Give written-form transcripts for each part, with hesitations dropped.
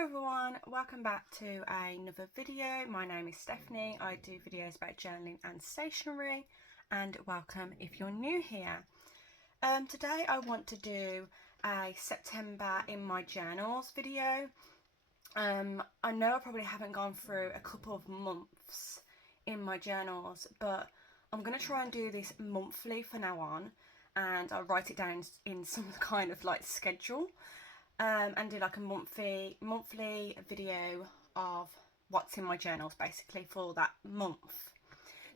Hello everyone, welcome back to another video. My name is Stephanie. I do videos about journaling and stationery, and welcome if you're new here. Today I want to do a September in my journals video. I know I probably haven't gone through a couple of months in my journals, but I'm going to try and do this monthly from now on, and I'll write it down in some kind of like schedule. And do like a monthly video of what's in my journals basically for that month.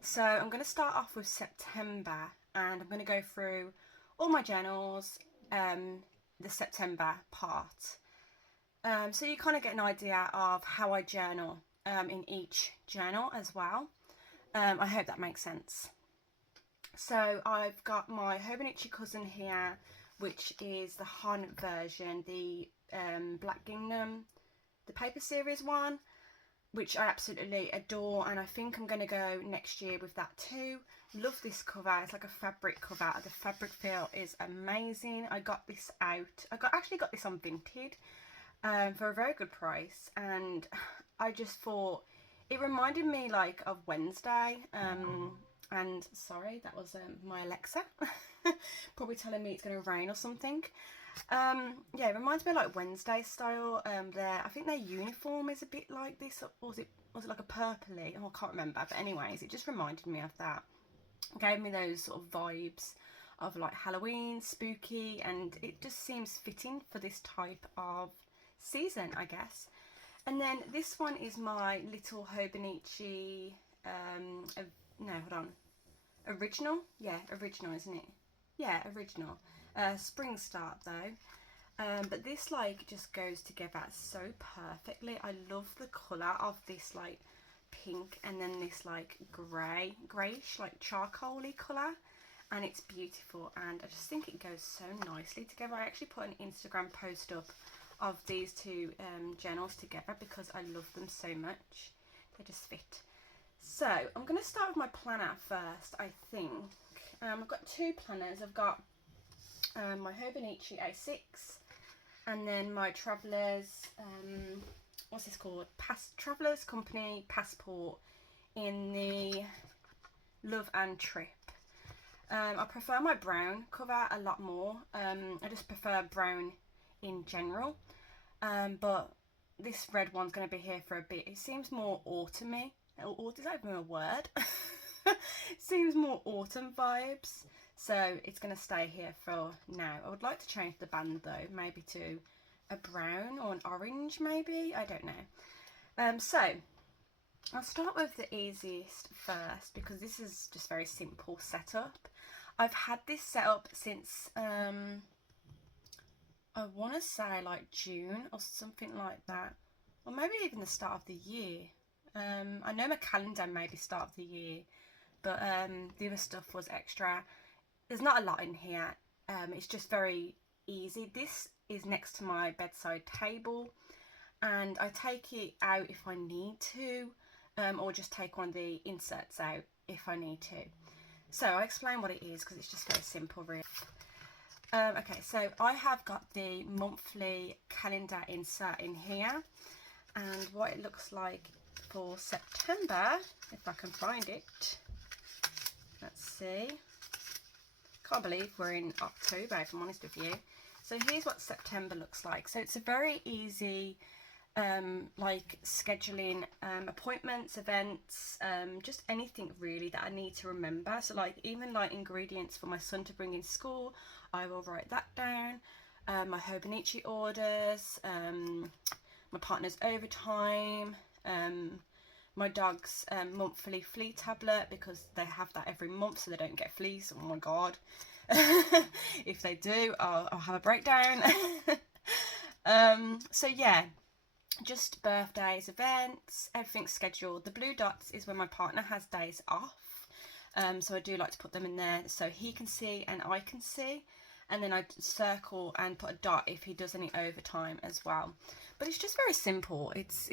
So I'm going to start off with September, and I'm going to go through all my journals, the September part. So you kind of get an idea of how I journal in each journal as well. I hope that makes sense. So I've got my Hobonichi cousin here, which is the Han version, the Black Gingham, the paper series one, which I absolutely adore, and I think I'm going to go next year with that too. Love this cover. It's like a fabric cover. The fabric feel is amazing. I got this out. Actually got this on Vinted for a very good price, and I just thought it reminded me like of Wednesday. And sorry, that was my Alexa probably telling me it's going to rain or something. Yeah, it reminds me of like Wednesday style. I think their uniform is a bit like this, or was it like a purpley? Oh, I can't remember, but anyways, it just reminded me of that. It gave me those sort of vibes of like Halloween, spooky, and it just seems fitting for this type of season, I guess. And then this one is my little Hobonichi no, hold on. Original? Yeah, original, isn't it? Yeah, original. Spring start though. But this like just goes together so perfectly. I love the colour of this like pink and then this like greyish, like charcoaly colour. And it's beautiful, and I just think it goes so nicely together. I actually put an Instagram post up of these two journals together because I love them so much. They just fit. So I'm going to start with my planner first, I think. I've got two planners. I've got my Hobonichi A6 and then my Travelers, what's this called? Travelers Company Passport in the Love and Trip. I prefer my brown cover a lot more. I just prefer brown in general. But this red one's going to be here for a bit. It seems more autumny. Or is that even a word? Seems more autumn vibes, so it's going to stay here for now. I would like to change the band though, maybe to a brown or an orange maybe, I don't know. So I'll start with the easiest first because this is just very simple setup. I've had this set up since I want to say like June or something like that, or maybe even the start of the year. I know my calendar maybe start of the year, but the other stuff was extra. There's not a lot in here. It's just very easy. This is next to my bedside table, and I take it out if I need to, or just take one of the inserts out if I need to. So I'll explain what it is because it's just very simple really. Okay, so I have got the monthly calendar insert in here, and what it looks like for September, if I can find it. Let's see. Can't believe we're in October, if I'm honest with you. So here's what September looks like. So it's a very easy like scheduling appointments, events, just anything really that I need to remember. So like even like ingredients for my son to bring in school, I will write that down. My Hobonichi orders, my partner's overtime, my dog's monthly flea tablet because they have that every month so they don't get fleas. Oh my god. If they do, I'll have a breakdown. So yeah, just birthdays, events, everything's scheduled. The blue dots is when my partner has days off, so I do like to put them in there so he can see and I can see, and then I circle and put a dot if he does any overtime as well. But it's just very simple. It's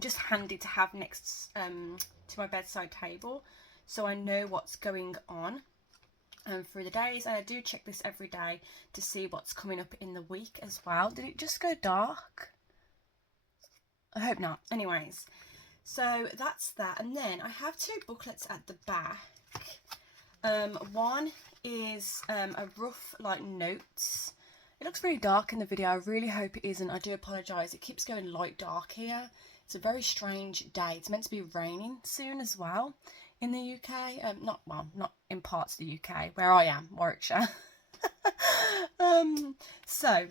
just handy to have next to my bedside table so I know what's going on through the days, and I do check this every day to see what's coming up in the week as well. Did it just go dark? I hope not. Anyways, so that's that. And then I have two booklets at the back. One is a rough like notes. It looks really dark in the video. I really hope it isn't. I do apologise. It keeps going light dark here. It's a very strange day. It's meant to be raining soon as well in the UK. Not in parts of the UK where I am, Warwickshire. So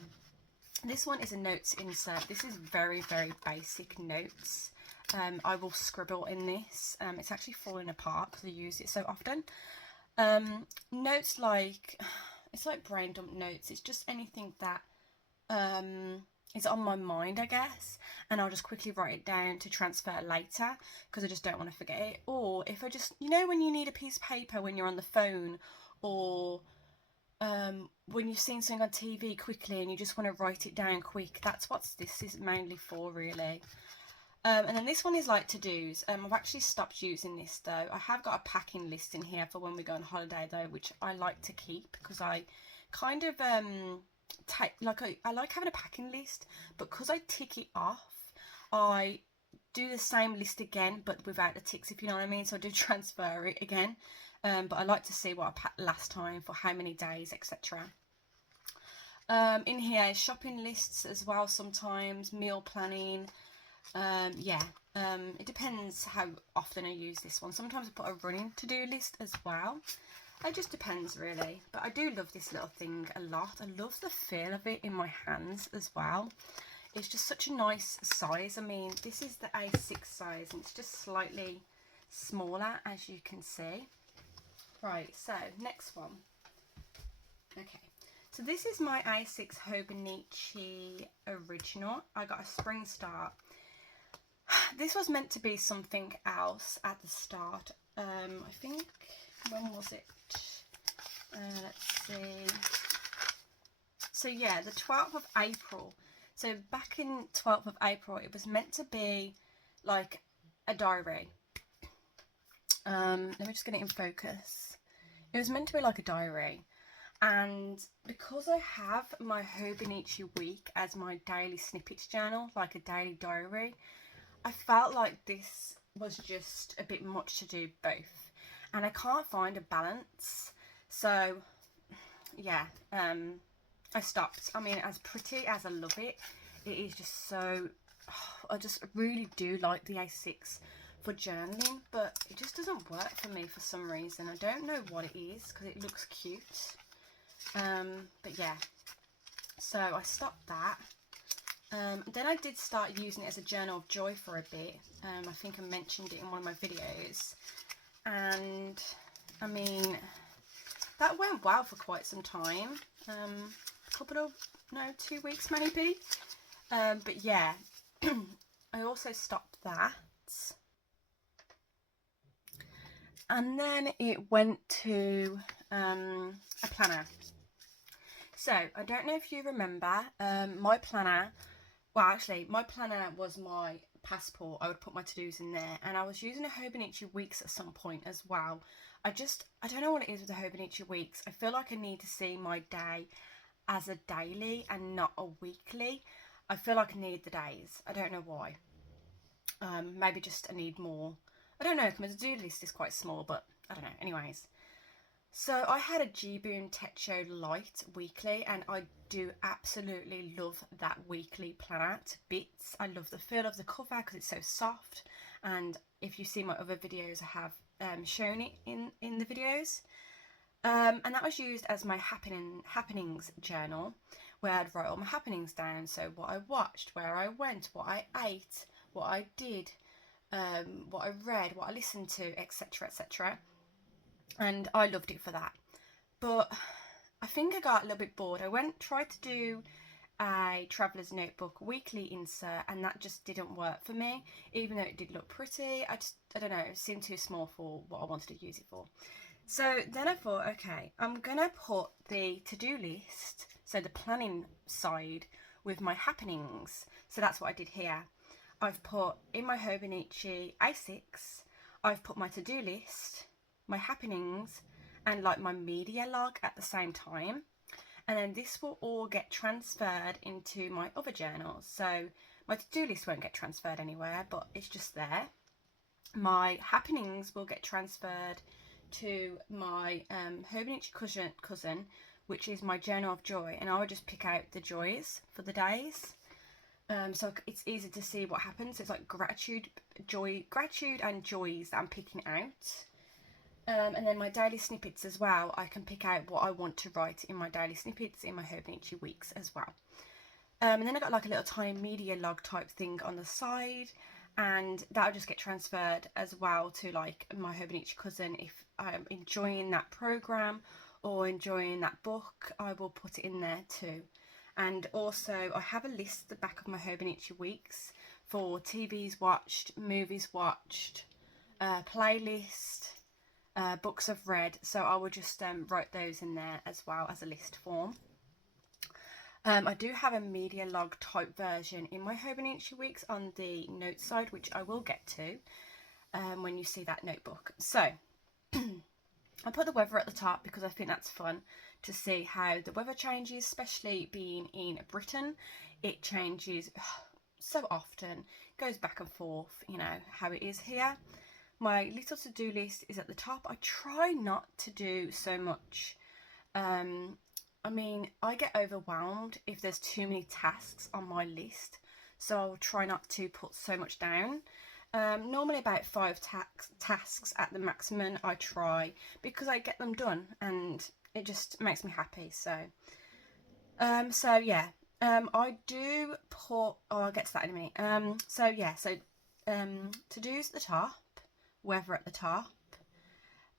this one is a notes insert. This is very, very basic notes. I will scribble in this. It's actually falling apart because I use it so often. Notes like, it's like brain dump notes. It's just anything that is on my mind, I guess, and I'll just quickly write it down to transfer later because I just don't want to forget it. Or if I just, you know, when you need a piece of paper when you're on the phone, or when you've seen something on TV quickly and you just want to write it down quick, that's what this is mainly for, really. And then this one is like to-dos. I've actually stopped using this though. I have got a packing list in here for when we go on holiday though, which I like to keep because I kind of I like having a packing list, but because I tick it off, I do the same list again but without the ticks, if you know what I mean. So I do transfer it again, but I like to see what I packed last time for how many days, etc. In here is shopping lists as well, sometimes meal planning. It depends how often I use this one. Sometimes I put a running to-do list as well. It just depends really, but I do love this little thing a lot. I love the feel of it in my hands as well. It's just such a nice size. I mean, this is the A6 size and it's just slightly smaller, as you can see. Right, so next one. Okay, so this is my A6 Hobonichi original. I got a spring start. This was meant to be something else at the start. I think, when was it? Let's see. So yeah, the 12th of April. So back in 12th of April, it was meant to be like a diary. Let me just get it in focus. It was meant to be like a diary. And because I have my Hobonichi week as my daily snippets journal, like a daily diary, I felt like this was just a bit much to do both, and I can't find a balance. So yeah, I stopped. I mean, as pretty as I love it, it is just so, I just really do like the A6 for journaling, but it just doesn't work for me for some reason. I don't know what it is because it looks cute. But yeah, so I stopped that. Then I did start using it as a journal of joy for a bit. I think I mentioned it in one of my videos, and I mean, that went well for quite some time, a couple of, no, 2 weeks maybe, but yeah, I also stopped that, and then it went to a planner. So I don't know if you remember, my planner, well actually my planner was my passport. I would put my to-dos in there, and I was using a Hobonichi weeks at some point as well. I don't know what it is with the Hobonichi weeks. I feel like I need to see my day as a daily and not a weekly. I feel like I need the days. I don't know why. Maybe just I need more. I don't know, because my to-do list is quite small, but I don't know. Anyways. So I had a G-Boon Techo Light weekly, and I do absolutely love that weekly planner to bits. I love the feel of the cover because it's so soft, and if you see my other videos, I have shown it in the videos. And that was used as my happenings journal, where I'd write all my happenings down. So what I watched, where I went, what I ate, what I did, what I read, what I listened to, etc, etc. And I loved it for that. But I think I got a little bit bored. I tried to do a traveler's notebook weekly insert, and that just didn't work for me, even though it did look pretty. I don't know, it seemed too small for what I wanted to use it for. So then I thought, okay, I'm gonna put the to-do list, so the planning side, with my happenings. So that's what I did here. I've put in my Hobonichi A6, I've put my to-do list, my happenings, and like my media log at the same time. and then this will all get transferred into my other journals. So my to-do list won't get transferred anywhere, but it's just there. My happenings will get transferred to my Hobonichi cousin, which is my journal of joy, and I will just pick out the joys for the days. So it's easy to see what happens. It's like gratitude and joys that I'm picking out. And then my daily snippets as well, I can pick out what I want to write in my daily snippets in my Hobonichi weeks as well. And then I got like a little tiny media log type thing on the side, and that'll just get transferred as well to like my Hobonichi cousin. If I'm enjoying that program or enjoying that book, I will put it in there too. And also I have a list at the back of my Hobonichi weeks for TVs watched, movies watched, playlist, books I've read. So I will just write those in there as well as a list form. I do have a media log type version in my Hobonichi weeks on the notes side, which I will get to when you see that notebook. So I put the weather at the top because I think that's fun to see how the weather changes, especially being in Britain. It changes so often, goes back and forth, you know, how it is here. My little to-do list is at the top. I try not to do so much. I mean, I get overwhelmed if there's too many tasks on my list, so I'll try not to put so much down. Normally about 5 tasks at the maximum I try, because I get them done and it just makes me happy. So yeah, I do put, I'll get to that in a minute. So yeah, so to-dos at the top, weather at the top.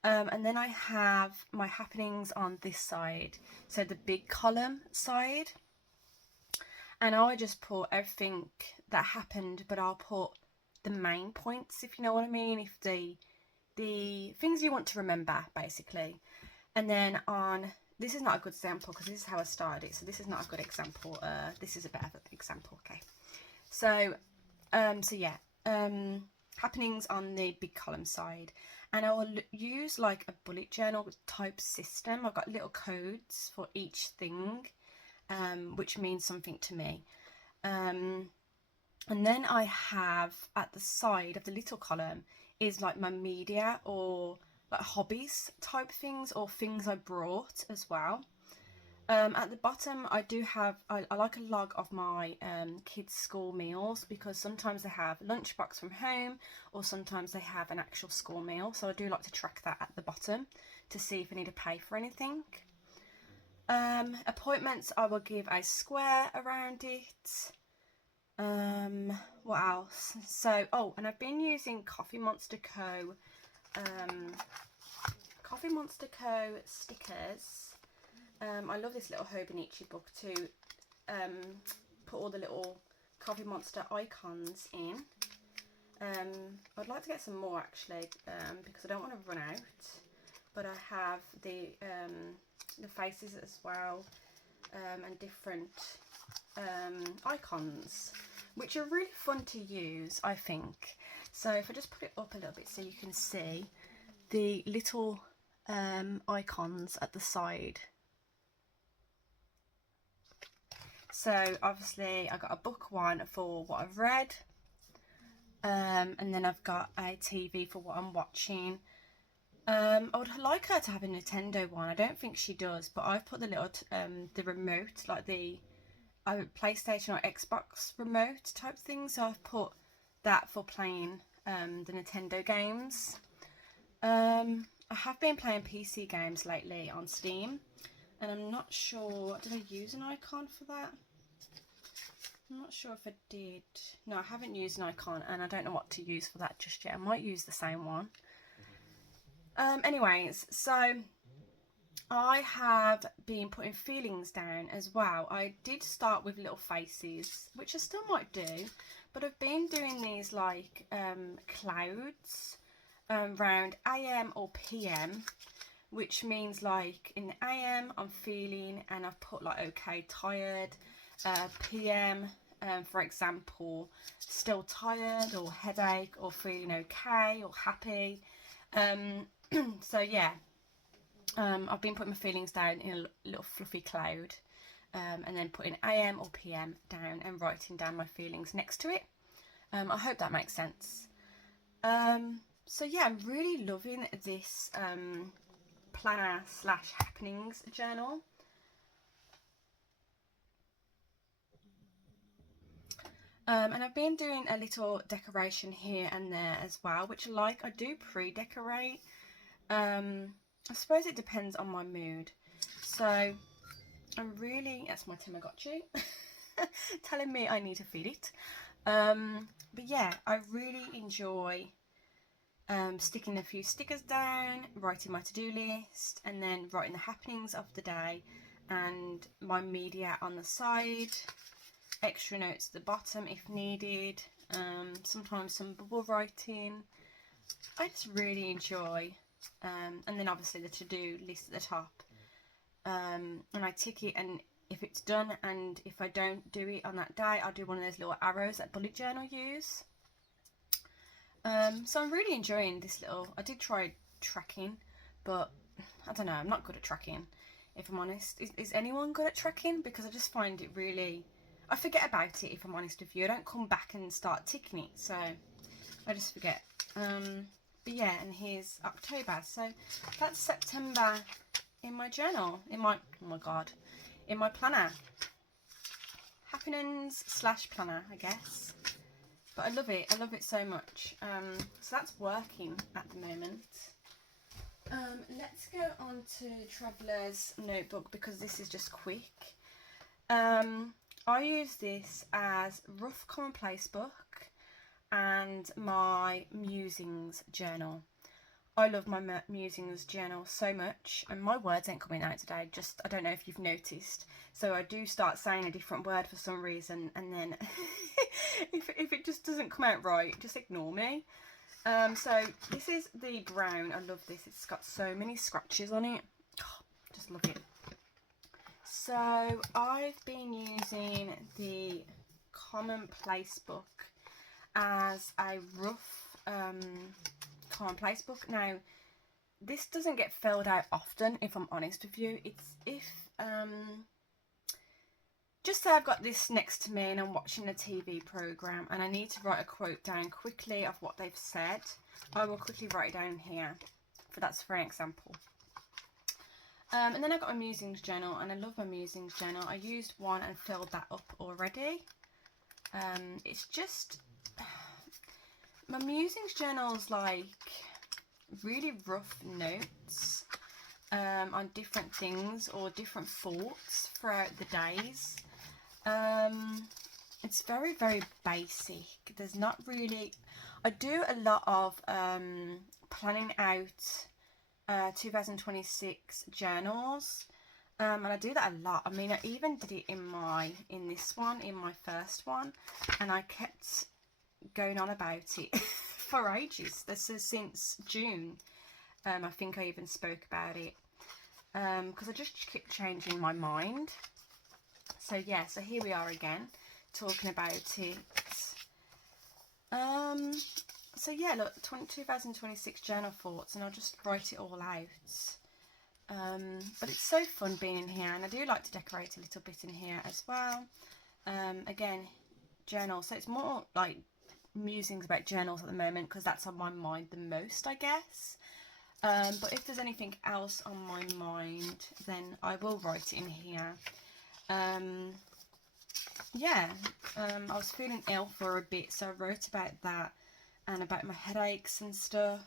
And then I have my happenings on this side, so the big column side, and I just put everything that happened, but I'll put the main points, if you know what I mean, if the things you want to remember basically. And then on, this is not a good example because this is how I started it, so this is not a good example. This is a better example. Okay, so yeah, happenings on the big column side. And I will use like a bullet journal type system. I've got little codes for each thing, which means something to me. And then I have at the side of the little column is like my media or like hobbies type things, or things I brought as well. At the bottom I do have, I like a log of my kids' school meals, because sometimes they have lunchbox from home or sometimes they have an actual school meal, so I do like to track that at the bottom to see if I need to pay for anything. Appointments, I will give a square around it. What else? So, oh, and I've been using Coffee Monster Co. Stickers. I love this little Hobonichi book to put all the little Coffee Monster icons in. I'd like to get some more actually, because I don't want to run out. But I have the faces as well, and different icons, which are really fun to use, I think. So if I just put it up a little bit so you can see the little icons at the side. So obviously I got a book one for what I've read, and then I've got a TV for what I'm watching. I would like her to have a Nintendo one. I don't think she does, but I've put the little the remote, like the PlayStation or Xbox remote type thing, so I've put that for playing the Nintendo games. I have been playing PC games lately on Steam, and I'm not sure, did I use an icon for that? I'm not sure if I did. No, I haven't used an icon, and I don't know what to use for that just yet. I might use the same one. Anyways, so I have been putting feelings down as well. I did start with little faces, which I still might do, but I've been doing these like clouds around AM or PM, which means like in the AM I'm feeling, and I've put like okay, tired. PM, for example, still tired or headache or feeling okay or happy. So yeah, I've been putting my feelings down in a little fluffy cloud, and then putting AM or PM down and writing down my feelings next to it. I hope that makes sense. So yeah, I'm really loving this planner / happenings journal. And I've been doing a little decoration here and there as well, which I do pre-decorate. I suppose it depends on my mood. So I'm really, that's my Tamagotchi telling me I need to feed it. But yeah, I really enjoy sticking a few stickers down, writing my to-do list, and then writing the happenings of the day and my media on the side, extra notes at the bottom if needed, sometimes some bubble writing. I just really enjoy, and then obviously the to-do list at the top, and I tick it, and if it's done, and if I don't do it on that day, I'll do one of those little arrows that bullet journal use. So I'm really enjoying this little, I did try tracking, but I don't know, I'm not good at tracking, if I'm honest. Is anyone good at tracking? Because I just find it really, I forget about it, if I'm honest with you. I don't come back and start ticking it, so I just forget. But yeah, and here's October, so that's September in my journal, in my, oh my god, in my planner. Happenings / planner, I guess. But I love it so much. So that's working at the moment. Let's go on to Traveler's Notebook, because this is just quick. I use this as rough commonplace book and my musings journal. I love my musings journal so much, and my words ain't coming out today, just, I don't know if you've noticed, so I do start saying a different word for some reason, and then if it just doesn't come out right, just ignore me. So this is the brown. I love this, it's got so many scratches on it. Oh, just love it. So I've been using the Commonplace book as a rough Commonplace book. Now this doesn't get filled out often, if I'm honest with you. It's if just say I've got this next to me and I'm watching a TV program and I need to write a quote down quickly of what they've said, I will quickly write it down here, that's for an example. And then I've got a musings journal, and I love my musings journal. I used one and filled that up already. It's just, my musings journal's like really rough notes on different things or different thoughts throughout the days. It's very, very basic. There's not really, I do a lot of planning out 2026 journals, and I do that a lot. I mean, I even did it in my first one, and I kept going on about it for ages. This is since June. I think I even spoke about it because I just keep changing my mind. So yeah, so here we are again talking about it. So yeah, look, 2026 journal thoughts, and I'll just write it all out. But it's so fun being in here, and I do like to decorate a little bit in here as well. Again, journal, so it's more like musings about journals at the moment because that's on my mind the most, I guess. But if there's anything else on my mind, then I will write it in here. Yeah, I was feeling ill for a bit, so I wrote about that and about my headaches and stuff.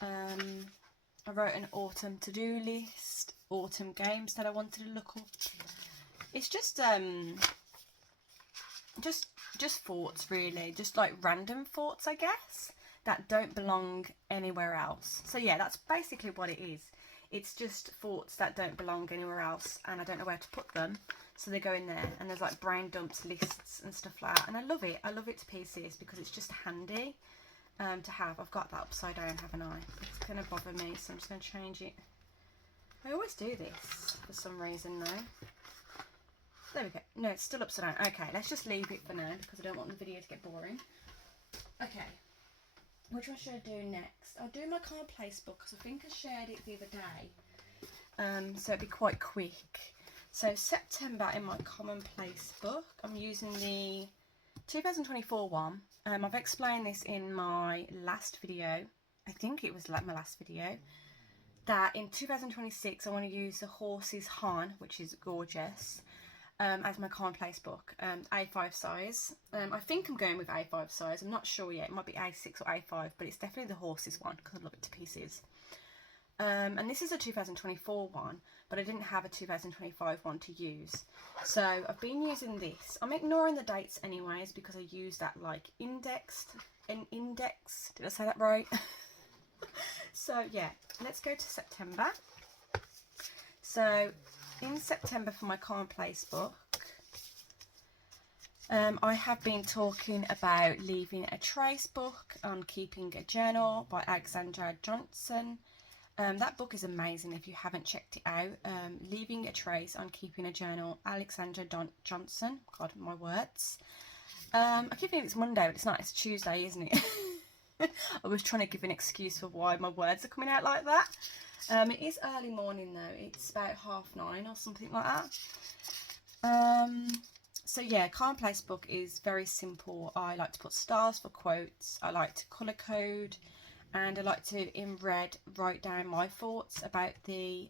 I wrote an autumn to-do list, autumn games that I wanted to look up. It's just thoughts, really, just like random thoughts, I guess, that don't belong anywhere else. So yeah, that's basically what it is. It's just thoughts that don't belong anywhere else, and I don't know where to put them, so they go in there, and there's like brain dumps lists and stuff like that, and I love it to pieces because it's just handy to have. I've got that upside down, haven't I? It's gonna bother me, so I'm just gonna change it. I always do this for some reason though. There we go. No, it's still upside down. Okay, let's just leave it for now because I don't want the video to get boring. Okay, which one should I do next? I'll do my Commonplace book because I think I shared it the other day. so it'd be quite quick. So September in my Commonplace book, I'm using the 2024 one. I've explained this in my last video. I think it was like my last video. That in 2026 I want to use the Horses Han, which is gorgeous, as my Commonplace book, A5 size. I think I'm going with A5 size. I'm not sure yet. It might be A6 or A5, but it's definitely the Horses one because I love it to pieces. And this is a 2024 one, but I didn't have a 2025 one to use. So I've been using this. I'm ignoring the dates anyways because I use that like indexed. Did I say that right? So yeah, let's go to September. So in September for my Commonplace book, I have been talking about Leaving a Trace book on Keeping a Journal by Alexandra Johnson. That book is amazing if you haven't checked it out. Leaving a Trace on Keeping a Journal, Alexandra Johnson. God, my words. I keep thinking it's Monday, but it's not. It's Tuesday, isn't it? I was trying to give an excuse for why my words are coming out like that. It is early morning though. It's about 9:30 or something like that. So yeah, Commonplace book is very simple. I like to put stars for quotes. I like to colour code. And I like to, in red, write down my thoughts about the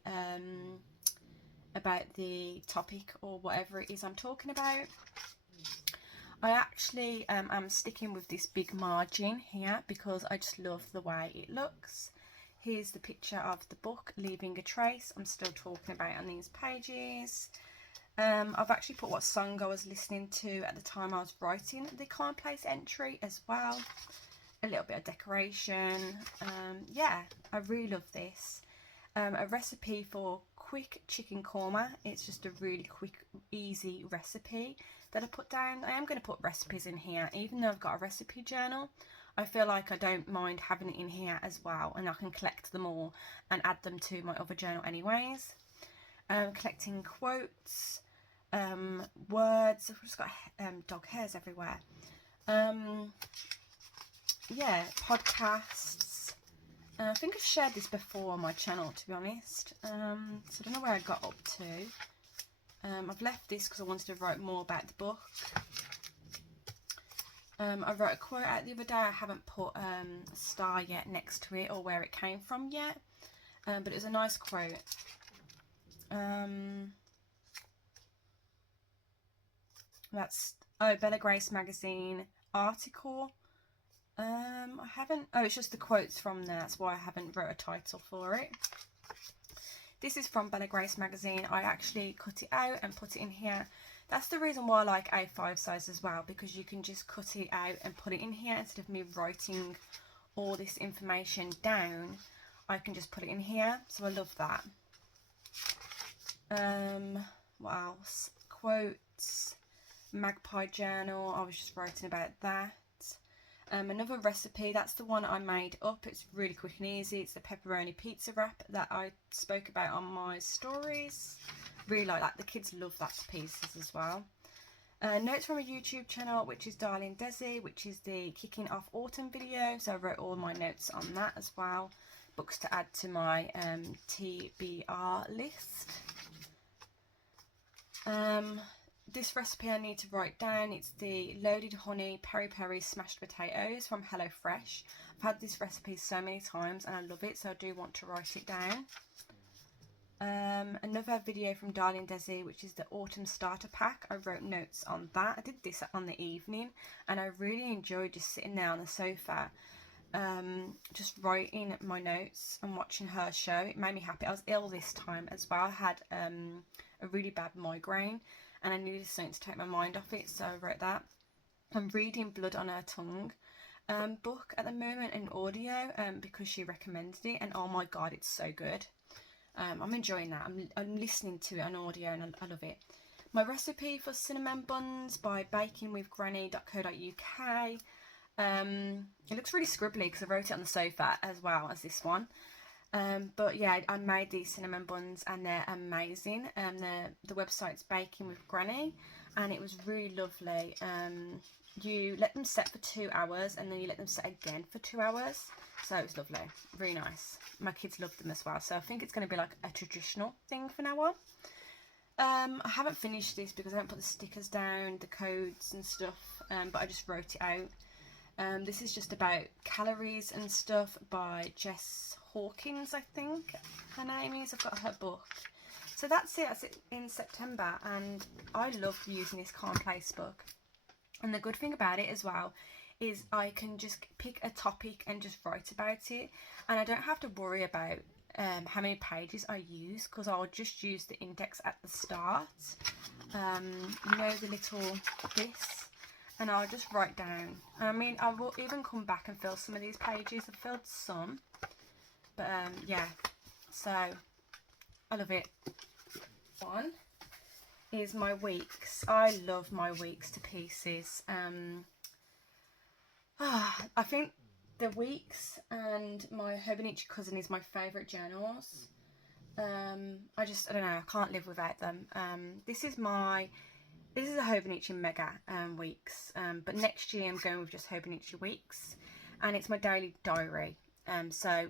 topic or whatever it is I'm talking about. I actually am sticking with this big margin here because I just love the way it looks. Here's the picture of the book, Leaving a Trace. I'm still talking about on these pages. I've actually put what song I was listening to at the time I was writing the Commonplace entry as well. A little bit of decoration. Yeah, I really love this. A recipe for quick chicken korma. It's just a really quick, easy recipe that I put down. I am going to put recipes in here, even though I've got a recipe journal. I feel like I don't mind having it in here as well, and I can collect them all and add them to my other journal anyways. Collecting quotes, words. I've just got dog hairs everywhere. Yeah, podcasts. I think I've shared this before on my channel, to be honest. So I don't know where I got up to. I've left this because I wanted to write more about the book. I wrote a quote out the other day. I haven't put a star yet next to it or where it came from yet. But it was a nice quote. That's Bella Grace magazine article. I haven't, it's just the quotes from there, that's why I haven't wrote a title for it. This is from Bella Grace magazine. I actually cut it out and put it in here. That's the reason why I like A5 size as well, because you can just cut it out and put it in here instead of me writing all this information down. I can just put it in here, so I love that. What else? Quotes, Magpie journal, I was just writing about that. Another recipe, that's the one I made up. It's really quick and easy. It's the pepperoni pizza wrap that I spoke about on my stories. Really like that. The kids love that to pieces as well. Notes from a YouTube channel, which is Darling Desi, which is the kicking off autumn video. So I wrote all my notes on that as well. Books to add to my TBR list. This recipe I need to write down. It's the loaded honey peri peri smashed potatoes from HelloFresh. I've had this recipe so many times and I love it, so I do want to write it down. Another video from Darling Desi, which is the autumn starter pack. I wrote notes on that. I did this on the evening and I really enjoyed just sitting there on the sofa, just writing my notes and watching her show. It made me happy. I was ill this time as well. I had a really bad migraine and I needed something to take my mind off it, so I wrote that. I'm reading Blood on Her Tongue book at the moment in audio because she recommended it, and oh my god, it's so good. I'm enjoying that. I'm listening to it on audio and I love it. My recipe for cinnamon buns by bakingwithgranny.co.uk. It looks really scribbly because I wrote it on the sofa as well as this one. But yeah, I made these cinnamon buns and they're amazing. The website's Baking with Granny. and it was really lovely. You let them set for 2 hours, and then you let them set again for 2 hours. So it was lovely, really nice. My kids loved them as well, so I think it's going to be like a traditional thing from now on. I haven't finished this because I haven't put the stickers down, the codes and stuff, but I just wrote it out. This is just about calories and stuff by Jess Hawkins, I think her name is. I've got her book. So that's it in September, and I love using this Commonplace book. And the good thing about it as well is I can just pick a topic and just write about it, and I don't have to worry about how many pages I use, because I'll just use the index at the start, you know, the little this, and I'll just write down. I mean, I will even come back and fill some of these pages. I've filled some, but yeah, so I love it. One is my weeks. I love my weeks to pieces. I think the weeks and my Hobonichi cousin is my favourite journals. I don't know, I can't live without them. This is a Hobonichi Mega weeks, but next year I'm going with just Hobonichi weeks, and it's my daily diary. So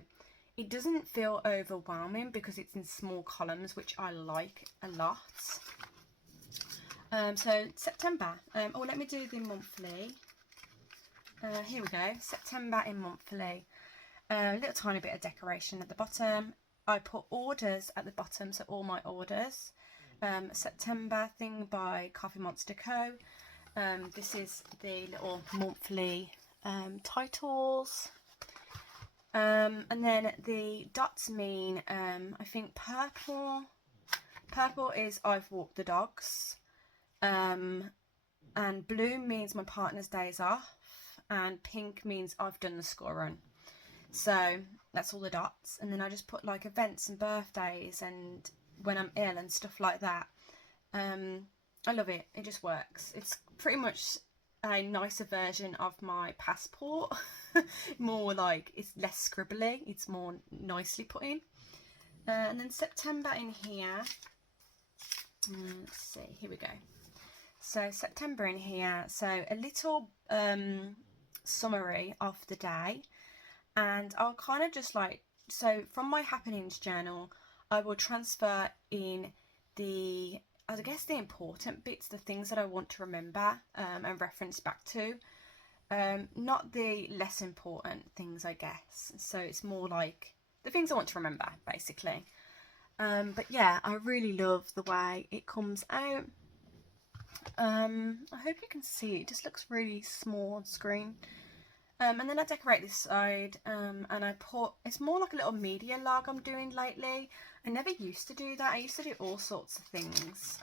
it doesn't feel overwhelming because it's in small columns, which I like a lot. So September, oh, let me do the monthly. Here we go, September in monthly. A little tiny bit of decoration at the bottom. I put orders at the bottom, so all my orders. September thing by Coffee Monster Co. This is the little monthly titles. And then the dots mean, I think purple is I've walked the dogs. And blue means my partner's days off. And pink means I've done the score run. So that's all the dots, and then I just put like events and birthdays and when I'm ill and stuff like that. I love it, it just works. It's pretty much a nicer version of my passport. More like, it's less scribbly, it's more nicely put in. And then September in here, let's see, here we go. So September in here, so a little summary of the day, and I'll kind of just like, so from my happenings journal I will transfer in the, I guess, the important bits, the things that I want to remember and reference back to, not the less important things, I guess. So it's more like the things I want to remember, basically. But yeah, I really love the way it comes out. I hope you can see it just looks really small on screen. And then I decorate this side, and I put, it's more like a little media log I'm doing lately. I never used to do that. I used to do all sorts of things,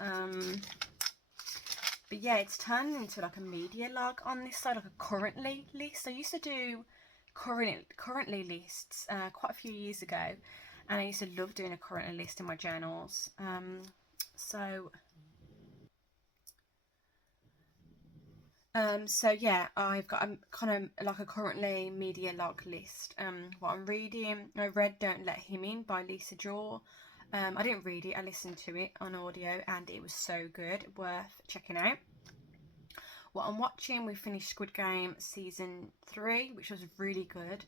but yeah, it's turned into like a media log on this side, like a currently list. I used to do currently lists quite a few years ago, and I used to love doing a currently list in my journals. So yeah, I've got kind of like a currently media log list. What I'm reading, I read Don't Let Him In by Lisa Jaw. I didn't read it, I listened to it on audio, and it was so good, worth checking out. What I'm watching, we finished Squid Game season 3, which was really good.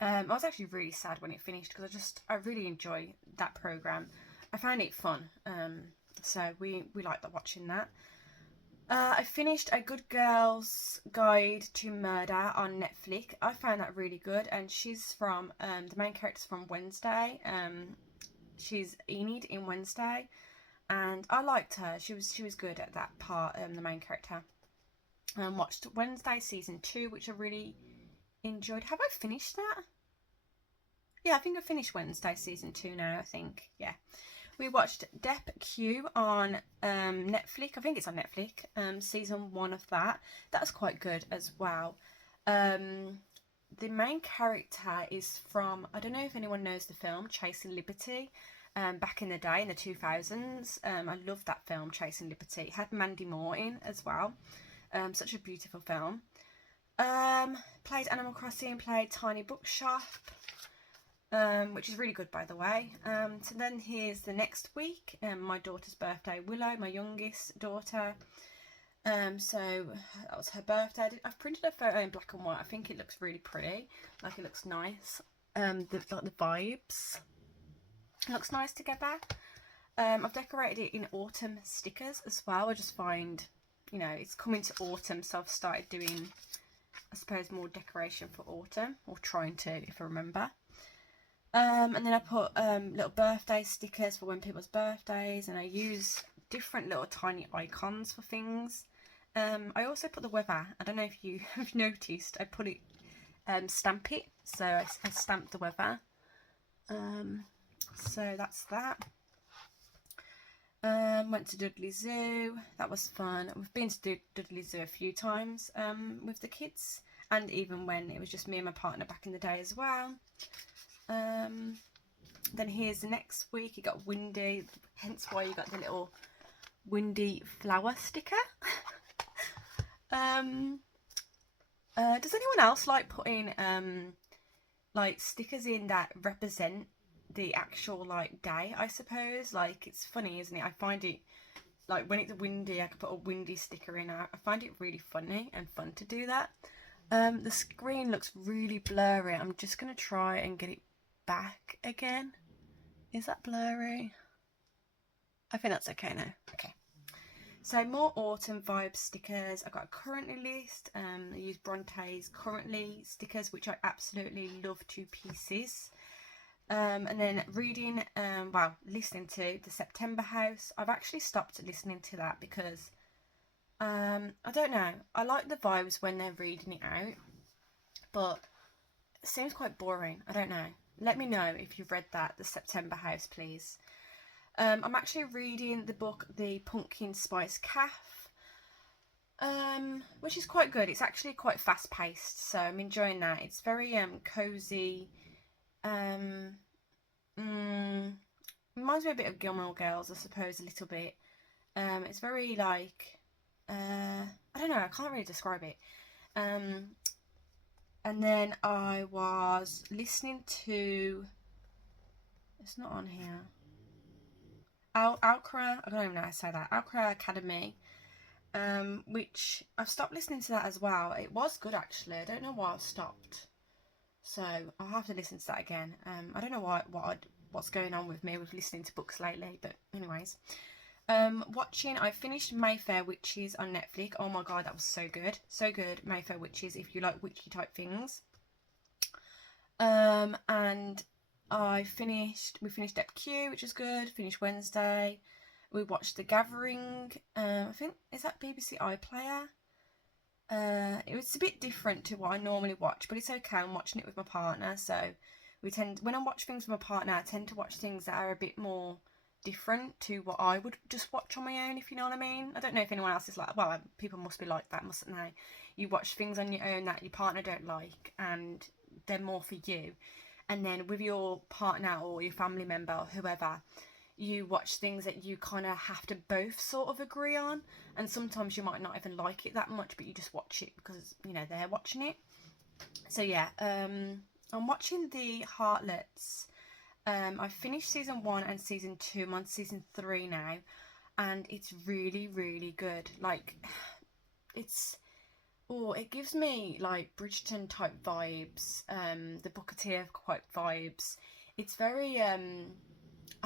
I was actually really sad when it finished because I really enjoy that program. I found it fun, so we liked watching that. I finished A Good Girl's Guide to Murder on Netflix. I found that really good, and she's from, the main character's from Wednesday. She's Enid in Wednesday, and I liked her. She was good at that part, the main character. Watched Wednesday season 2, which I really enjoyed. Have I finished that? Yeah, I think I finished Wednesday season 2 now, I think. Yeah. We watched Dep Q on Netflix. I think it's on Netflix. Season 1 of that. That's quite good as well. The main character is from, I don't know if anyone knows the film Chasing Liberty. Back in the day, in the 2000s. I loved that film, Chasing Liberty. It had Mandy Moore in as well. Such a beautiful film. Played Animal Crossing, played Tiny Bookshop. Which is really good, by the way. So then here's the next week, my daughter's birthday, Willow, my youngest daughter. So that was her birthday. I've printed a photo in black and white. I think it looks really pretty. Like, it looks nice. Like the vibes. It looks nice together. I've decorated it in autumn stickers as well. I just find, you know, it's coming to autumn, so I've started doing, I suppose, more decoration for autumn, or trying to, if I remember. And then I put little birthday stickers for when people's birthdays, and I use different little tiny icons for things. I also put the weather. I don't know if you have noticed, I put it, stamp it, so I stamped the weather. So that's that. Went to Dudley Zoo. That was fun. We've been to Dudley Zoo a few times with the kids, and even when it was just me and my partner back in the day as well. Then here's the next week. It got windy, hence why you got the little windy flower sticker. Does anyone else like putting like stickers in that represent the actual like day, I suppose? Like, it's funny, isn't it? I find it, like, when it's windy, I can put a windy sticker in. I find it really funny and fun to do that. The screen looks really blurry. I'm just gonna try and get it back again. Is that blurry? I think that's okay now. Okay. So more autumn vibe stickers. I've got a currently list. I use Bronte's currently stickers, which I absolutely love to pieces. And then reading, well, listening to the September House. I've actually stopped listening to that because, I don't know. I like the vibes when they're reading it out, but it seems quite boring. I don't know. Let me know if you've read that, the September House, please. I'm actually reading the book, The Pumpkin Spice Calf, which is quite good. It's actually quite fast paced, so I'm enjoying that. It's very cosy. Reminds me a bit of Gilmore Girls, I suppose, a little bit. It's very like, I don't know, I can't really describe it. And then I was listening to, it's not on here, Alcra, I don't even know how to say that, Alcra Academy, which I've stopped listening to that as well. It was good, actually. I don't know why I've stopped, so I'll have to listen to that again. I don't know what's going on with me with listening to books lately, but anyways. Watching, I finished Mayfair Witches on Netflix. Oh my god, that was so good. So good, Mayfair Witches, if you like witchy type things. And we finished Dep Q, which is good. Finished Wednesday. We watched The Gathering. I think, is that BBC iPlayer? It was a bit different to what I normally watch, but it's okay. I'm watching it with my partner, so when I watch things with my partner, I tend to watch things that are a bit more different to what I would just watch on my own, if you know what I mean. I don't know if anyone else is like, well, people must be like that, mustn't they? You watch things on your own that your partner don't like, and they're more for you. And then with your partner or your family member or whoever, you watch things that you kind of have to both sort of agree on, and sometimes you might not even like it that much, but you just watch it because, you know, they're watching it. So yeah, I'm watching The Heartlets. I've finished season 1 and season 2. I'm on season 3 now, and it's really, really good. Like, it gives me like Bridgerton type vibes, the Booker type vibes. It's very, I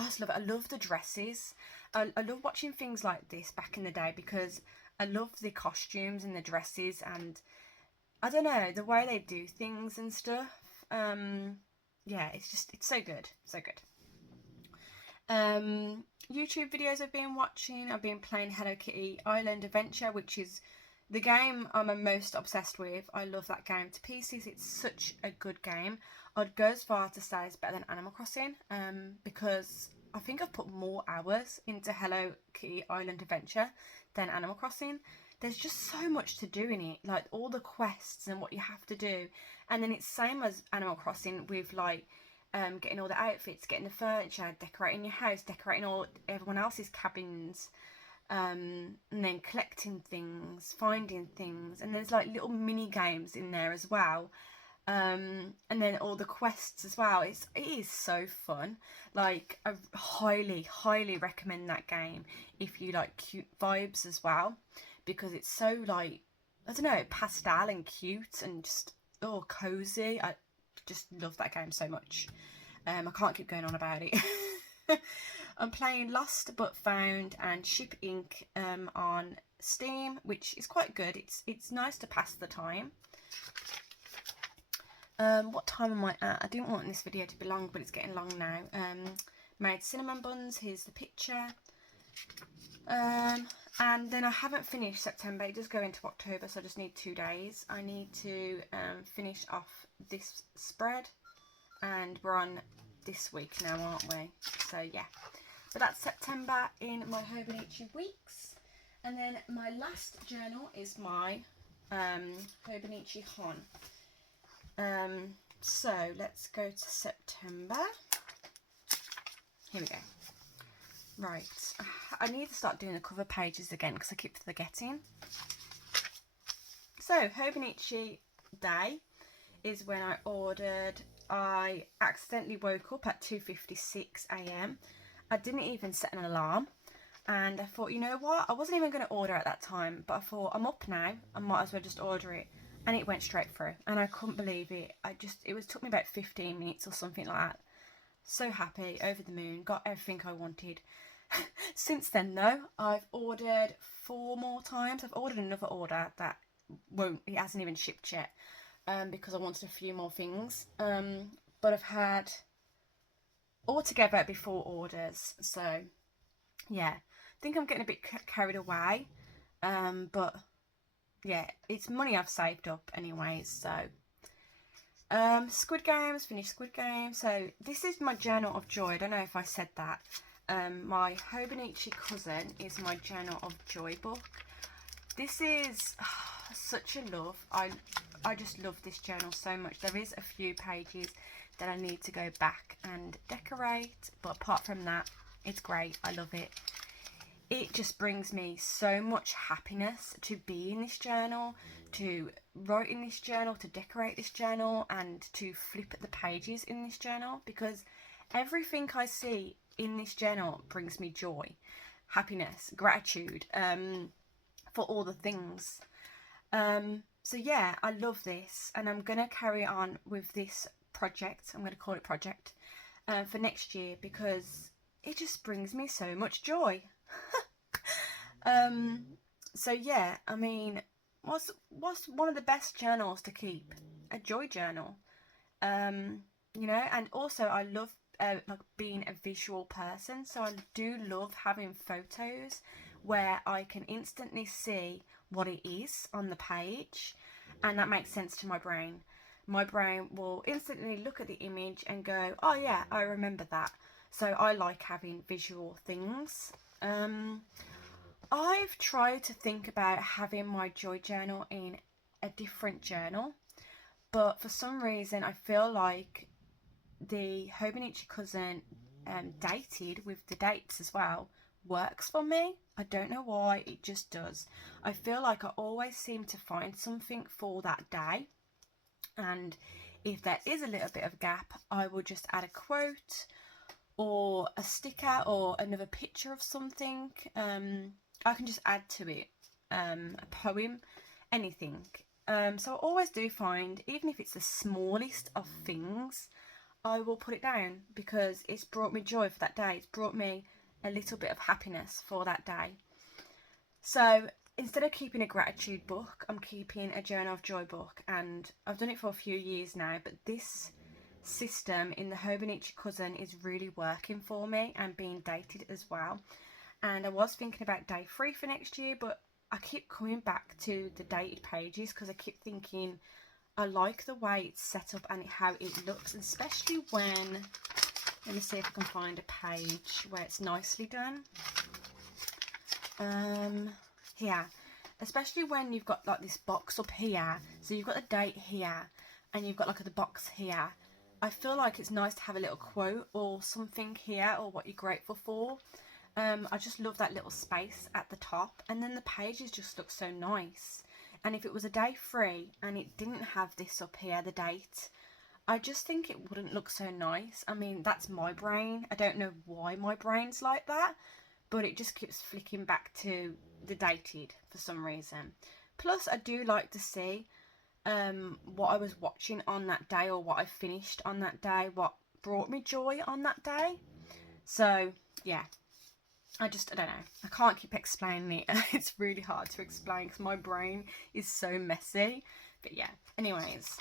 just love it. I love the dresses. I love watching things like this back in the day because I love the costumes and the dresses, and I don't know, the way they do things and stuff. Yeah, it's so good, so good. YouTube videos I've been watching. I've been playing Hello Kitty Island Adventure, which is the game I'm most obsessed with. I love that game to pieces. It's such a good game. I'd go as far to say it's better than Animal Crossing, because I think I've put more hours into Hello Kitty Island Adventure than Animal Crossing. There's just so much to do in it, like all the quests and what you have to do. And then it's same as Animal Crossing with like getting all the outfits, getting the furniture, decorating your house, decorating everyone else's cabins, and then collecting things, finding things, and there's like little mini games in there as well. And then all the quests as well. It is so fun. Like, I highly recommend that game if you like cute vibes as well, because it's so like, I don't know, pastel and cute and just, oh, cozy. I just love that game so much. I can't keep going on about it. I'm playing Lost But Found and Ship Inc. On Steam, which is quite good. It's nice to pass the time. What time am I at? I didn't want this video to be long, but it's getting long now. Made cinnamon buns. Here's the picture. And then I haven't finished September. It does go into October, so I just need 2 days. I need to finish off this spread, and we're on this week now, aren't we? So yeah, but that's September in my Hobonichi weeks. And then my last journal is my Hobonichi Hon. So let's go to September. Here we go. Right, I need to start doing the cover pages again because I keep forgetting. So Hobonichi Day is when I ordered. I accidentally woke up at 2:56 AM. I didn't even set an alarm, and I thought, you know what, I wasn't even going to order at that time, but I thought, I'm up now, I might as well just order it, and it went straight through, and I couldn't believe it. Took me about 15 minutes or something like that. So happy, over the moon, got everything I wanted. Since then though, I've ordered 4 more times. I've ordered another order that it hasn't even shipped yet, because I wanted a few more things. But I've had altogether it'd be 4 orders. So yeah, I think I'm getting a bit carried away. But yeah, it's money I've saved up anyways. So Squid Games, finished Squid Games. So this is my journal of joy. I don't know if I said that. My Hobonichi Cousin is my Journal of Joy book. This is such a love. I just love this journal so much. There is a few pages that I need to go back and decorate, but apart from that, it's great. I love it. It just brings me so much happiness to be in this journal, to write in this journal, to decorate this journal, and to flip at the pages in this journal, because everything I see in this journal brings me joy, happiness, gratitude, for all the things. So yeah, I love this, and I'm going to carry on with this project. I'm going to call it project for next year, because it just brings me so much joy. So yeah, I mean, what's one of the best journals to keep? A joy journal. You know, and also I love like being a visual person, so I do love having photos where I can instantly see what it is on the page, and that makes sense to my brain. My brain will instantly look at the image and go, oh yeah, I remember that. So I like having visual things. I've tried to think about having my joy journal in a different journal, but for some reason I feel like the Hobonichi Cousin dated with the dates as well works for me. I don't know why, it just does. I feel like I always seem to find something for that day, and if there is a little bit of gap, I will just add a quote or a sticker or another picture of something. I can just add to it a poem, anything. So I always do find, even if it's the smallest of things, I will put it down, because it's brought me joy for that day. It's brought me a little bit of happiness for that day. So instead of keeping a gratitude book, I'm keeping a journal of joy book, and I've done it for a few years now, but this system in the Hobonichi Cousin is really working for me, and being dated as well. And I was thinking about day 3 for next year, but I keep coming back to the dated pages because I keep thinking I like the way it's set up and how it looks, especially when, let me see if I can find a page where it's nicely done. Here, especially when you've got like this box up here, so you've got the date here and you've got like the box here. I feel like it's nice to have a little quote or something here, or what you're grateful for. I just love that little space at the top, and then the pages just look so nice. And if it was a day 3 and it didn't have this up here, the date, I just think it wouldn't look so nice. I mean, that's my brain. I don't know why my brain's like that, but it just keeps flicking back to the dated for some reason. Plus, I do like to see what I was watching on that day, or what I finished on that day, what brought me joy on that day. So yeah, I don't know, I can't keep explaining it. It's really hard to explain because my brain is so messy. But yeah, anyways,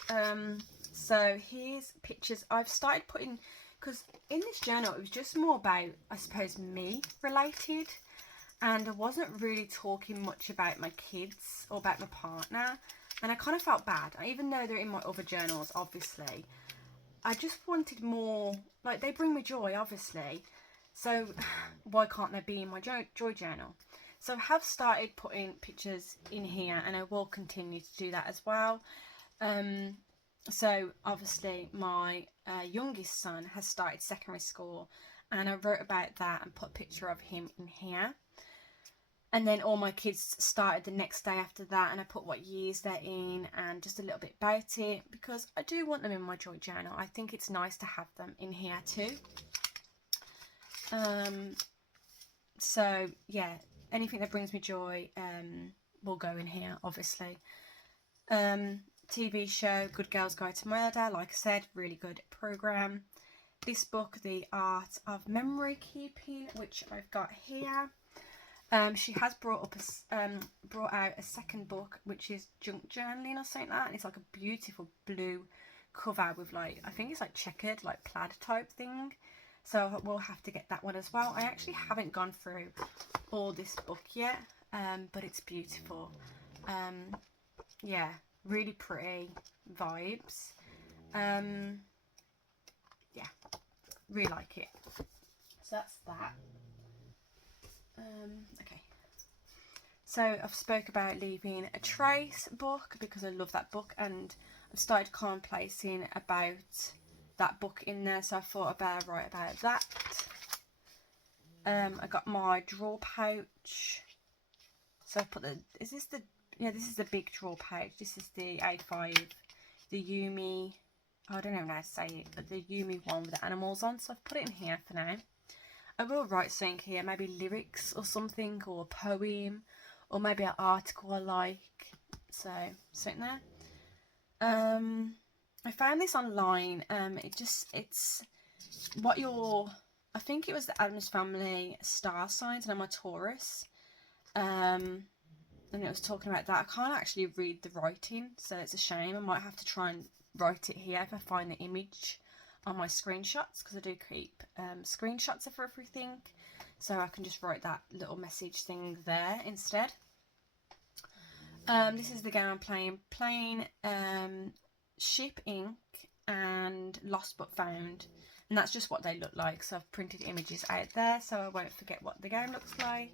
so here's pictures I've started putting, because in this journal it was just more about, I suppose, me related, and I wasn't really talking much about my kids or about my partner, and I kind of felt bad, even though they're in my other journals, obviously. I just wanted more, like, they bring me joy, obviously, so why can't they be in my joy journal? So I have started putting pictures in here, and I will continue to do that as well. So obviously my youngest son has started secondary school, and I wrote about that and put a picture of him in here. And then all my kids started the next day after that, and I put what years they're in and just a little bit about it, because I do want them in my joy journal. I think it's nice to have them in here too. So yeah, anything that brings me joy will go in here, obviously. TV show, Good Girls Guide to Murder, like I said, really good program. This book, The Art of Memory Keeping, which I've got here. She has brought out a second book, which is Junk Journaling or something like that. And it's like a beautiful blue cover with, like, I think it's like checkered, like plaid type thing. So we'll have to get that one as well. I actually haven't gone through all this book yet, but it's beautiful. Yeah, really pretty vibes. Yeah, really like it. So that's that. Okay, so I've spoke about Leaving a Trace book because I love that book, and I've started commonplacing about that book in there, so I thought about write about that. I got my drawer pouch, so I put this is the big drawer pouch. This is the A5, the Yumi, I don't know how to say it, but the Yumi one with the animals on, so I've put it in here for now. I will write something here, maybe lyrics or something, or a poem, or maybe an article I like. So something there. I found this online. It's what your, I think it was the Addams Family star signs, and I'm a Taurus. And it was talking about that. I can't actually read the writing, so it's a shame. I might have to try and write it here if I find the image on my screenshots, because I do keep screenshots of everything, so I can just write that little message thing there instead. This is the game I'm playing Ship Ink and Lost But Found, and that's just what they look like, so I've printed images out there so I won't forget what the game looks like.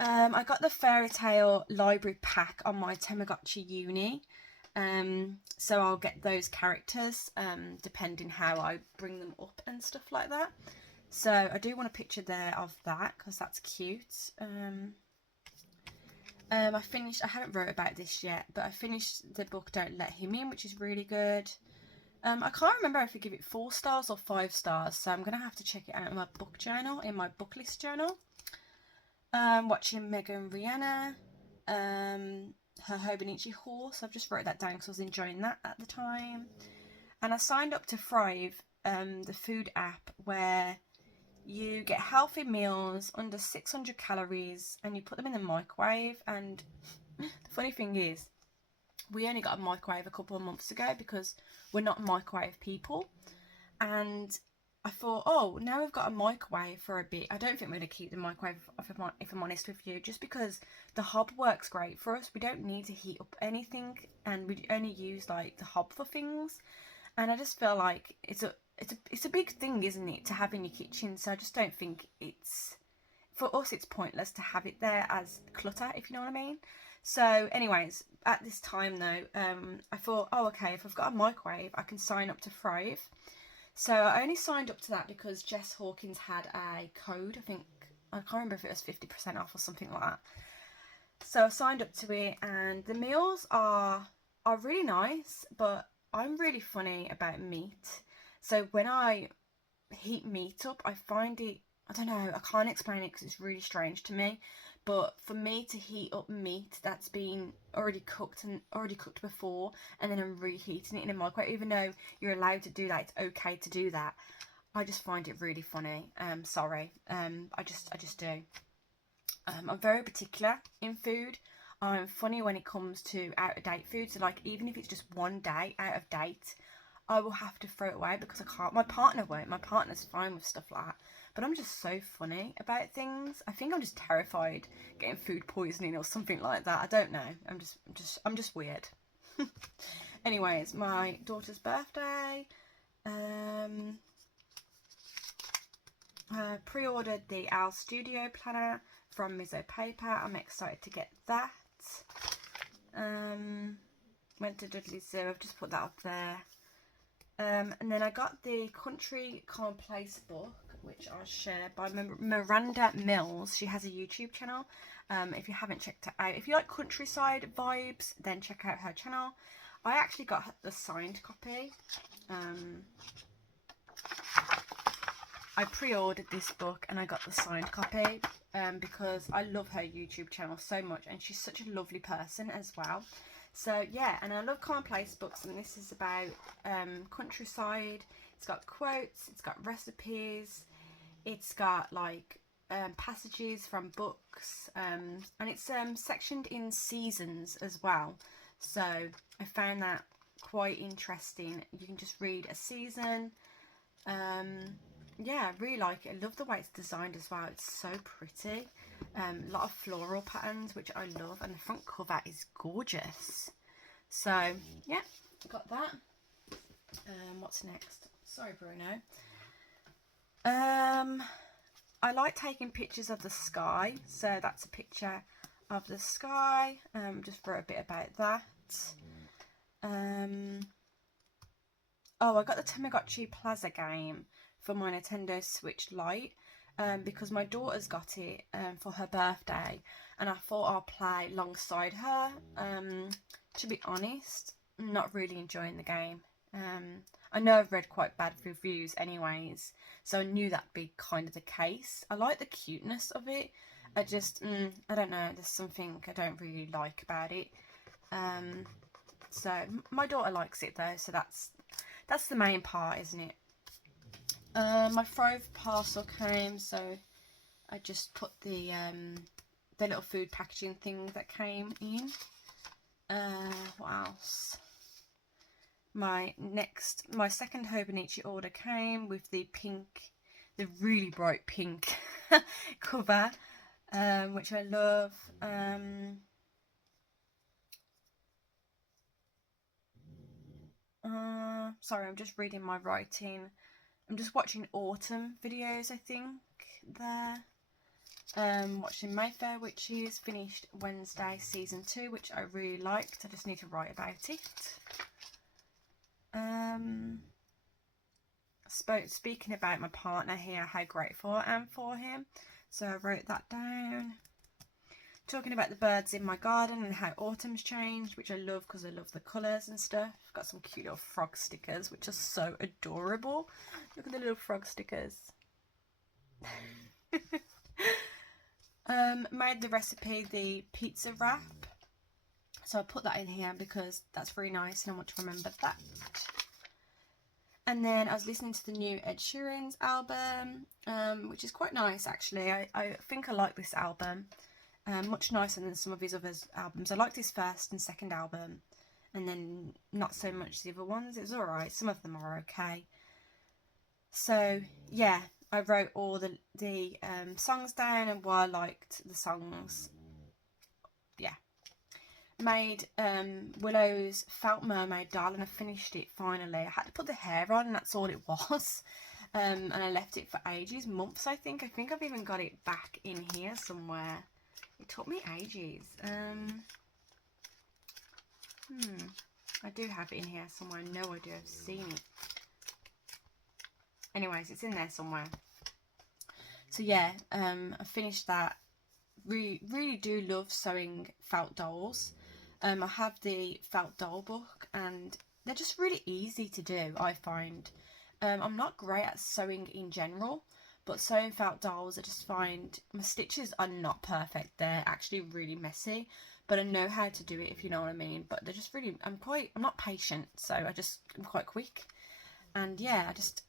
I got the Fairy Tale library pack on my Tamagotchi uni. So I'll get those characters depending how I bring them up and stuff like that. So I do want a picture there of that because that's cute. I haven't wrote about this yet, but I finished the book Don't Let Him In, which is really good. I can't remember if I give it 4 stars or 5 stars, so I'm going to have to check it out in my book journal, in my book list journal. Watching Megan Rihanna. Her Hobonichi haul, so I've just wrote that down because I was enjoying that at the time. And I signed up to Thrive, the food app, where you get healthy meals under 600 calories and you put them in the microwave. And the funny thing is, we only got a microwave a couple of months ago because we're not microwave people, and I thought, oh, now we've got a microwave for a bit, I don't think we're going to keep the microwave, if I'm honest with you, just because the hob works great for us. We don't need to heat up anything, and we only use like the hob for things, and I just feel like it's a big thing, isn't it, to have in your kitchen. So I just don't think for us it's pointless to have it there as clutter, if you know what I mean. So anyways, at this time though, I thought, oh okay, if I've got a microwave I can sign up to Thrive. So I only signed up to that because Jess Hawkins had a code. I can't remember if it was 50% off or something like that. So I signed up to it, and the meals are really nice, but I'm really funny about meat. So when I heat meat up, I find it I don't know, I can't explain it because it's really strange to me. But for me to heat up meat that's been already cooked before, and then I'm reheating it in a microwave, even though you're allowed to do that, it's okay to do that. I just find it really funny. Sorry. I just do. I'm very particular in food. I'm funny when it comes to out of date food. So like, even if it's just one day out of date, I will have to throw it away because I can't. My partner won't. My partner's fine with stuff like that. But I'm just so funny about things. I think I'm just terrified getting food poisoning or something like that. I don't know. I'm just weird. Anyways, my daughter's birthday. I pre-ordered the Owl Studio planner from Mizzo Paper. I'm excited to get that. Went to Dudley Zoo. I've just put that up there. And then I got the Country Commonplace book, which I'll share, by Miranda Mills. She has a YouTube channel. If you haven't checked it out, if you like countryside vibes, then check out her channel. I actually got the signed copy. I pre-ordered this book and I got the signed copy because I love her YouTube channel so much, and she's such a lovely person as well. So yeah, and I love Commonplace books, and this is about countryside. It's got quotes, it's got recipes, it's got like passages from books, and it's sectioned in seasons as well. So I found that quite interesting. You can just read a season. Yeah, I really like it. I love the way it's designed as well. It's so pretty. A lot of floral patterns, which I love, and the front cover is gorgeous. So yeah, got that. What's next? Sorry, Bruno. I like taking pictures of the sky, so that's a picture of the sky. Just wrote a bit about that. Oh, I got the Tamagotchi Plaza game for my Nintendo Switch Lite because my daughter's got it for her birthday, and I thought I'll play alongside her. To be honest, I'm not really enjoying the game. I know I've read quite bad reviews anyways, so I knew that'd be kind of the case. I like the cuteness of it. I just, I don't know, there's something I don't really like about it. So my daughter likes it though, so that's the main part, isn't it? My Throve parcel came, so I just put the little food packaging thing that came in. What else? My second Hobonichi order came with the really bright pink cover, which I love. Sorry, I'm just reading my writing. I'm just watching autumn videos, I think, there. Watching Mayfair Witches, finished Wednesday season 2, which I really liked. I just need to write about it. Speaking about my partner here, how grateful I am for him. So I wrote that down. Talking about the birds in my garden and how autumn's changed, which I love because I love the colours and stuff. I've got some cute little frog stickers, which are so adorable. Look at the little frog stickers. Made the recipe, the pizza wrap. So I put that in here because that's really nice and I want to remember that. And then I was listening to the new Ed Sheeran's album, which is quite nice actually. I think I like this album. Much nicer than some of his other albums. I liked his first and second album, and then not so much the other ones. It was alright. Some of them are okay. So yeah, I wrote all the songs down and why I liked the songs. Yeah. Made Willow's Felt Mermaid Doll, and I finished it finally. I had to put the hair on and that's all it was. And I left it for ages, months I think. I think I've even got it back in here somewhere. It took me ages. I do have it in here somewhere. No idea, I've seen it. Anyways, it's in there somewhere. So yeah, I finished that. Really do love sewing felt dolls. I have the felt doll book and they're just really easy to do, I find. I'm not great at sewing in general, But sewing felt dolls, I just find my stitches are not perfect. They're actually really messy, but I know how to do it, if you know what I mean. But they're just really, I'm not patient, so I'm quite quick. And yeah, I just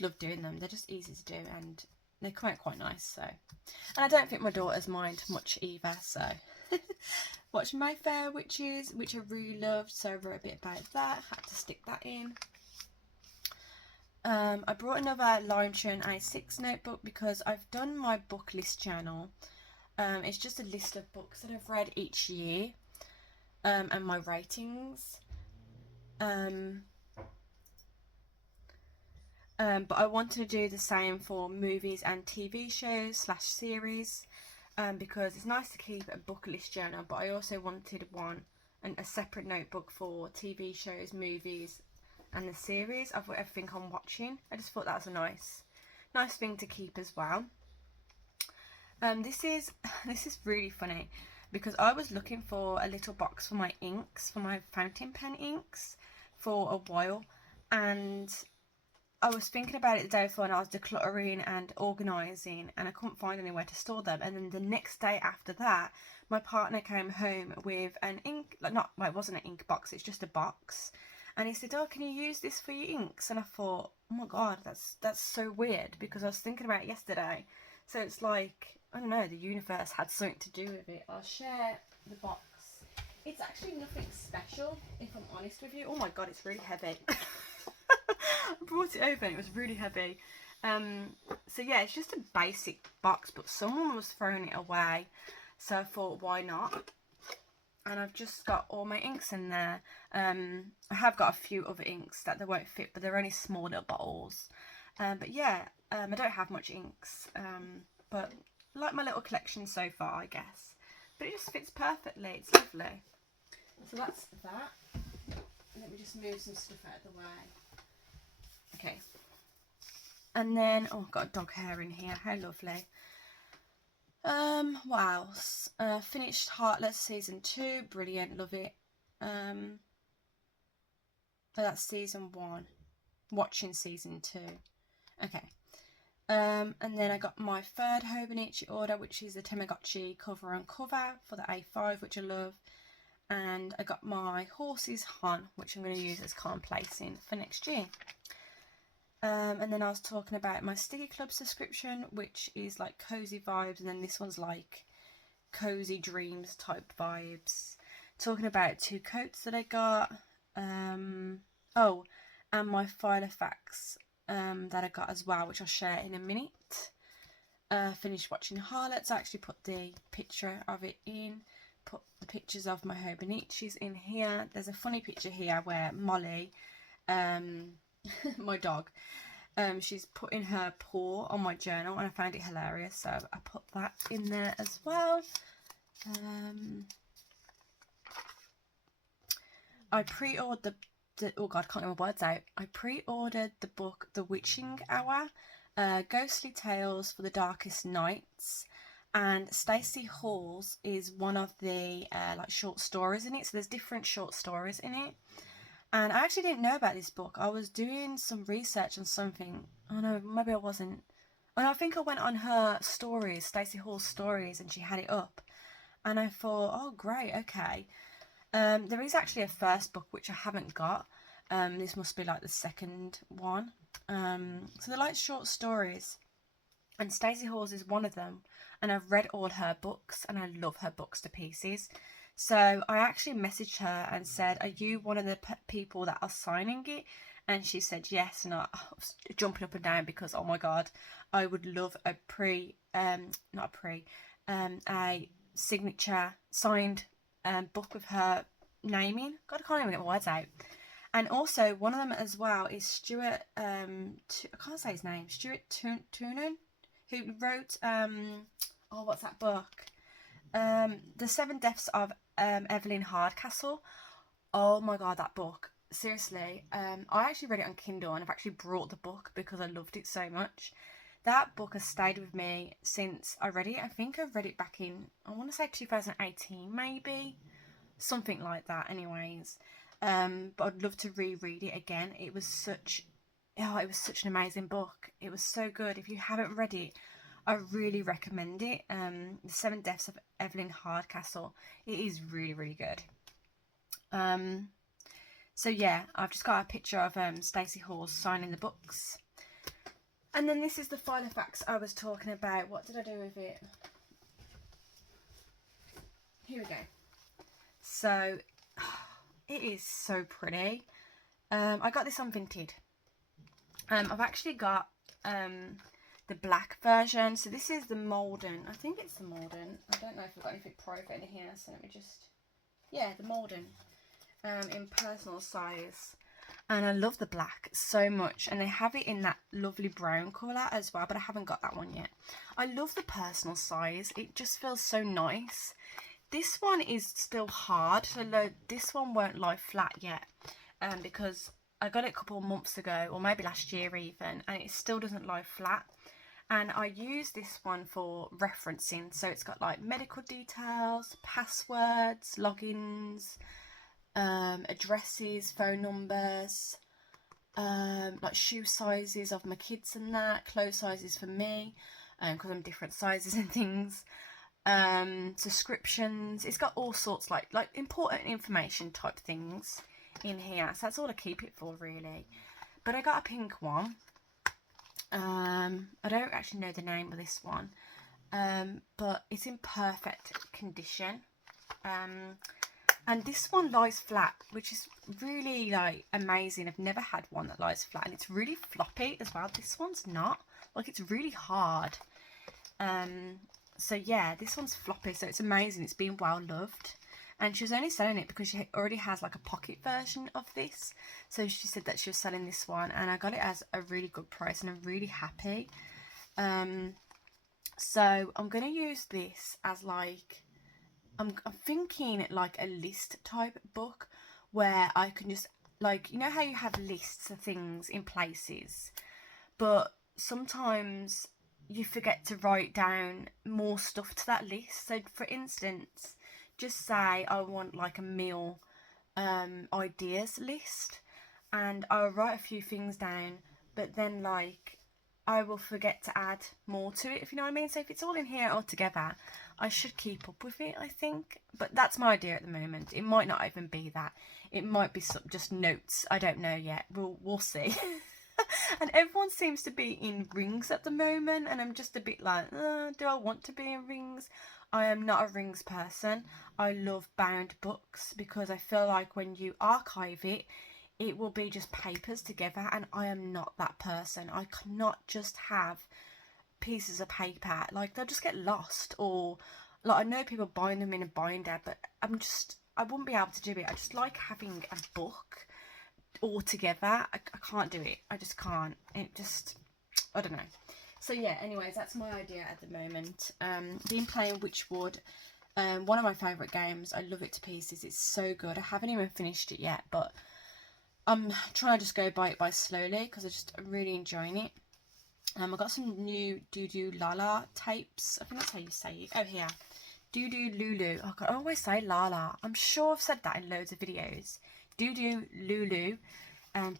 love doing them. They're just easy to do, and they come out quite nice. So, and I don't think my daughters mind much either. So, watch My Fair Witches, which I really loved. So I wrote a bit about that. Had to stick that in. I brought another Hobonichi A6 notebook because I've done my book list journal. It's just a list of books that I've read each year, and my ratings. But I wanted to do the same for movies and TV shows / series, because it's nice to keep a book list journal, but I also wanted a separate notebook for TV shows, movies, and the series of everything I'm watching. I just thought that was a nice thing to keep as well. This is really funny because I was looking for a little box for my inks, for my fountain pen inks, for a while, and I was thinking about it the day before, and I was decluttering and organising, and I couldn't find anywhere to store them. And then the next day after that, my partner came home with an ink, it wasn't an ink box, it's just a box. And he said, "Oh, can you use this for your inks?" And I thought, oh my god, that's so weird, because I was thinking about it yesterday. So it's like, I don't know, the universe had something to do with it. I'll share the box. It's actually nothing special, if I'm honest with you. Oh my god, it's really heavy. I brought it over and it was really heavy. So yeah, it's just a basic box, but someone was throwing it away, so I thought, why not? And I've just got all my inks in there. I have got a few other inks that they won't fit, but they're only small little bottles. But yeah, I don't have much inks, but I like my little collection so far, I guess. But it just fits perfectly. It's lovely. So that's that. Let me just move some stuff out of the way. Okay. And then, oh, I've got a dog hair in here. How lovely. What else? Finished Heartless season 2. Brilliant. Love it. Oh, that's season 1. Watching season 2. Okay. And then I got my third Hobonichi order, which is the Tamagotchi cover and cover for the A5, which I love. And I got my Horses Han, which I'm going to use as commonplacing for next year. And then I was talking about my Sticky Club subscription, which is like cozy vibes, and then this one's like cozy dreams type vibes. Talking about 2 coats that I got. Oh, and my Filofax that I got as well, which I'll share in a minute. Finished watching Harlots. I actually put the picture of it in. Put the pictures of my Hobonichis in here. There's a funny picture here where Molly, my dog, she's putting her paw on my journal, and I found it hilarious, so I put that in there as well. I pre-ordered oh god, I can't get my words out. I pre-ordered the book The Witching Hour, Ghostly Tales for the Darkest Nights, and Stacey Hall's is one of the like short stories in it. So there's different short stories in it. And I actually didn't know about this book. I was doing some research on something. Oh no, maybe I wasn't. Oh no, I think I went on her stories, Stacey Hall's stories, and she had it up. And I thought, oh great, okay. There is actually a first book which I haven't got. This must be like the second one. So they're like short stories. And Stacey Hall's is one of them. And I've read all her books, and I love her books to pieces. So I actually messaged her and said, "Are you one of the people that are signing it?" And she said yes. And I was jumping up and down because, oh my god, I would love a a signature signed book with her naming. God, I can't even get my words out. And also one of them as well is Stuart. I can't say his name. Stuart Toonan, who wrote oh, what's that book? The 7 Deaths of Evelyn Hardcastle. Oh my god, that book. Seriously, I actually read it on Kindle, and I've actually brought the book because I loved it so much. That book has stayed with me since I read it. I think I read it back in, I want to say 2018 maybe. Something like that anyways. But I'd love to reread it again. It was such oh, it was such an amazing book. It was so good. If you haven't read it, I really recommend it. The Seven Deaths of Evelyn Hardcastle. It is really, really good. So yeah, I've just got a picture of Stacey Hawes signing the books. And then this is the Filofax I was talking about. What did I do with it? Here we go. So, it is so pretty. I got this on Vinted. I've actually got the black version. So this is the Malden. I think it's the Malden. I don't know if I've got anything private in here. So let me just... Yeah, the Malden. In personal size. And I love the black so much. And they have it in that lovely brown colour as well. But I haven't got that one yet. I love the personal size. It just feels so nice. This one is still hard. So this one won't lie flat yet. Because I got it a couple of months ago. Or maybe last year even. And it still doesn't lie flat. And I use this one for referencing. So it's got like medical details, passwords, logins, addresses, phone numbers, like shoe sizes of my kids and that, clothes sizes for me, because I'm different sizes and things, subscriptions. It's got all sorts like important information type things in here. So that's all I keep it for really. But I got a pink one. I don't actually know the name of this one, but it's in perfect condition. And this one lies flat, which is really like amazing. I've never had one that lies flat, and it's really floppy as well. This one's not, like, it's really hard. So yeah, this one's floppy, so it's amazing. It's been well loved, and she was only selling it because she already has like a pocket version of this. So she said that she was selling this one, and I got it as a really good price, and I'm really happy. So I'm gonna use this as like, I'm thinking like a list type book where I can just, like, you know how you have lists of things in places, but sometimes you forget to write down more stuff to that list. So for instance, just say I want like a meal ideas list, and I'll write a few things down, but then like I will forget to add more to it, if you know what I mean. So if it's all in here all together, I should keep up with it, I think. But that's my idea at the moment. It might not even be that. It might be just notes. I don't know yet. We'll see. And everyone seems to be in rings at the moment, and I'm just a bit like, do I want to be in rings? I am not a rings person. I love bound books because I feel like when you archive it, it will be just papers together, and I am not that person. I cannot just have pieces of paper, like they'll just get lost, or like I know people bind them in a binder, but I wouldn't be able to do it. I just like having a book all together. I can't do it. I just can't. It just, I don't know. So yeah, anyways, that's my idea at the moment. Been playing Witchwood, one of my favourite games. I love it to pieces. It's so good. I haven't even finished it yet, but I'm trying to just go by it slowly because I'm really enjoying it. I got some new Doodoo Lala tapes. I think that's how you say it. Oh, here. Doodoo Lulu. Oh, God, I always say Lala. I'm sure I've said that in loads of videos. Doodoo Lulu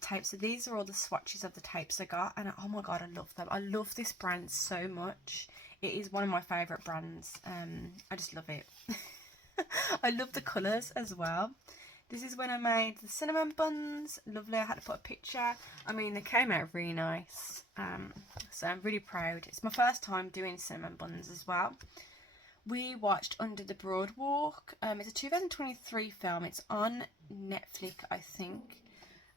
tapes. So these are all the swatches of the tapes I got. And oh, my God, I love them. I love this brand so much. It is one of my favourite brands. I just love it. I love the colours as well. This is when I made the cinnamon buns. Lovely. I had to put a picture. I mean, they came out really nice. So I'm really proud. It's my first time doing cinnamon buns as well. We watched Under the Broadwalk. It's a 2023 film. It's on Netflix, I think.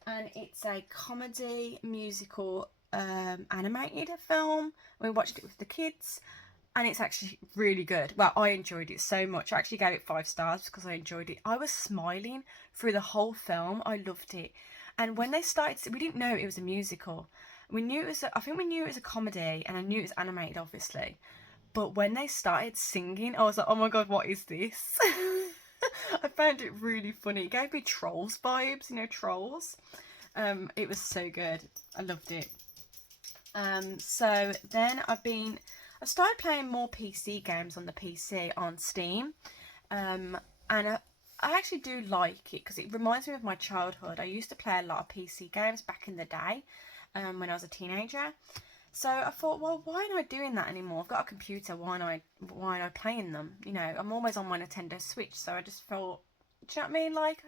And it's a comedy musical animated film. We watched it with the kids. And it's actually really good. Well, I enjoyed it so much. I actually gave it 5 stars because I enjoyed it. I was smiling through the whole film. I loved it. And when they started, we didn't know it was a musical. We knew it was, I think we knew it was a comedy, and I knew it was animated, obviously. But when they started singing, I was like, oh my God, what is this? I found it really funny. It gave me Trolls vibes, you know, Trolls. It was so good. I loved it. So then I started playing more PC games on the PC on Steam, and I actually do like it because it reminds me of my childhood. I used to play a lot of PC games back in the day, when I was a teenager. So I thought, well, why am I doing that anymore? I've got a computer, why am I playing them? You know, I'm always on my Nintendo Switch, so I just thought, do you know what I mean? Like,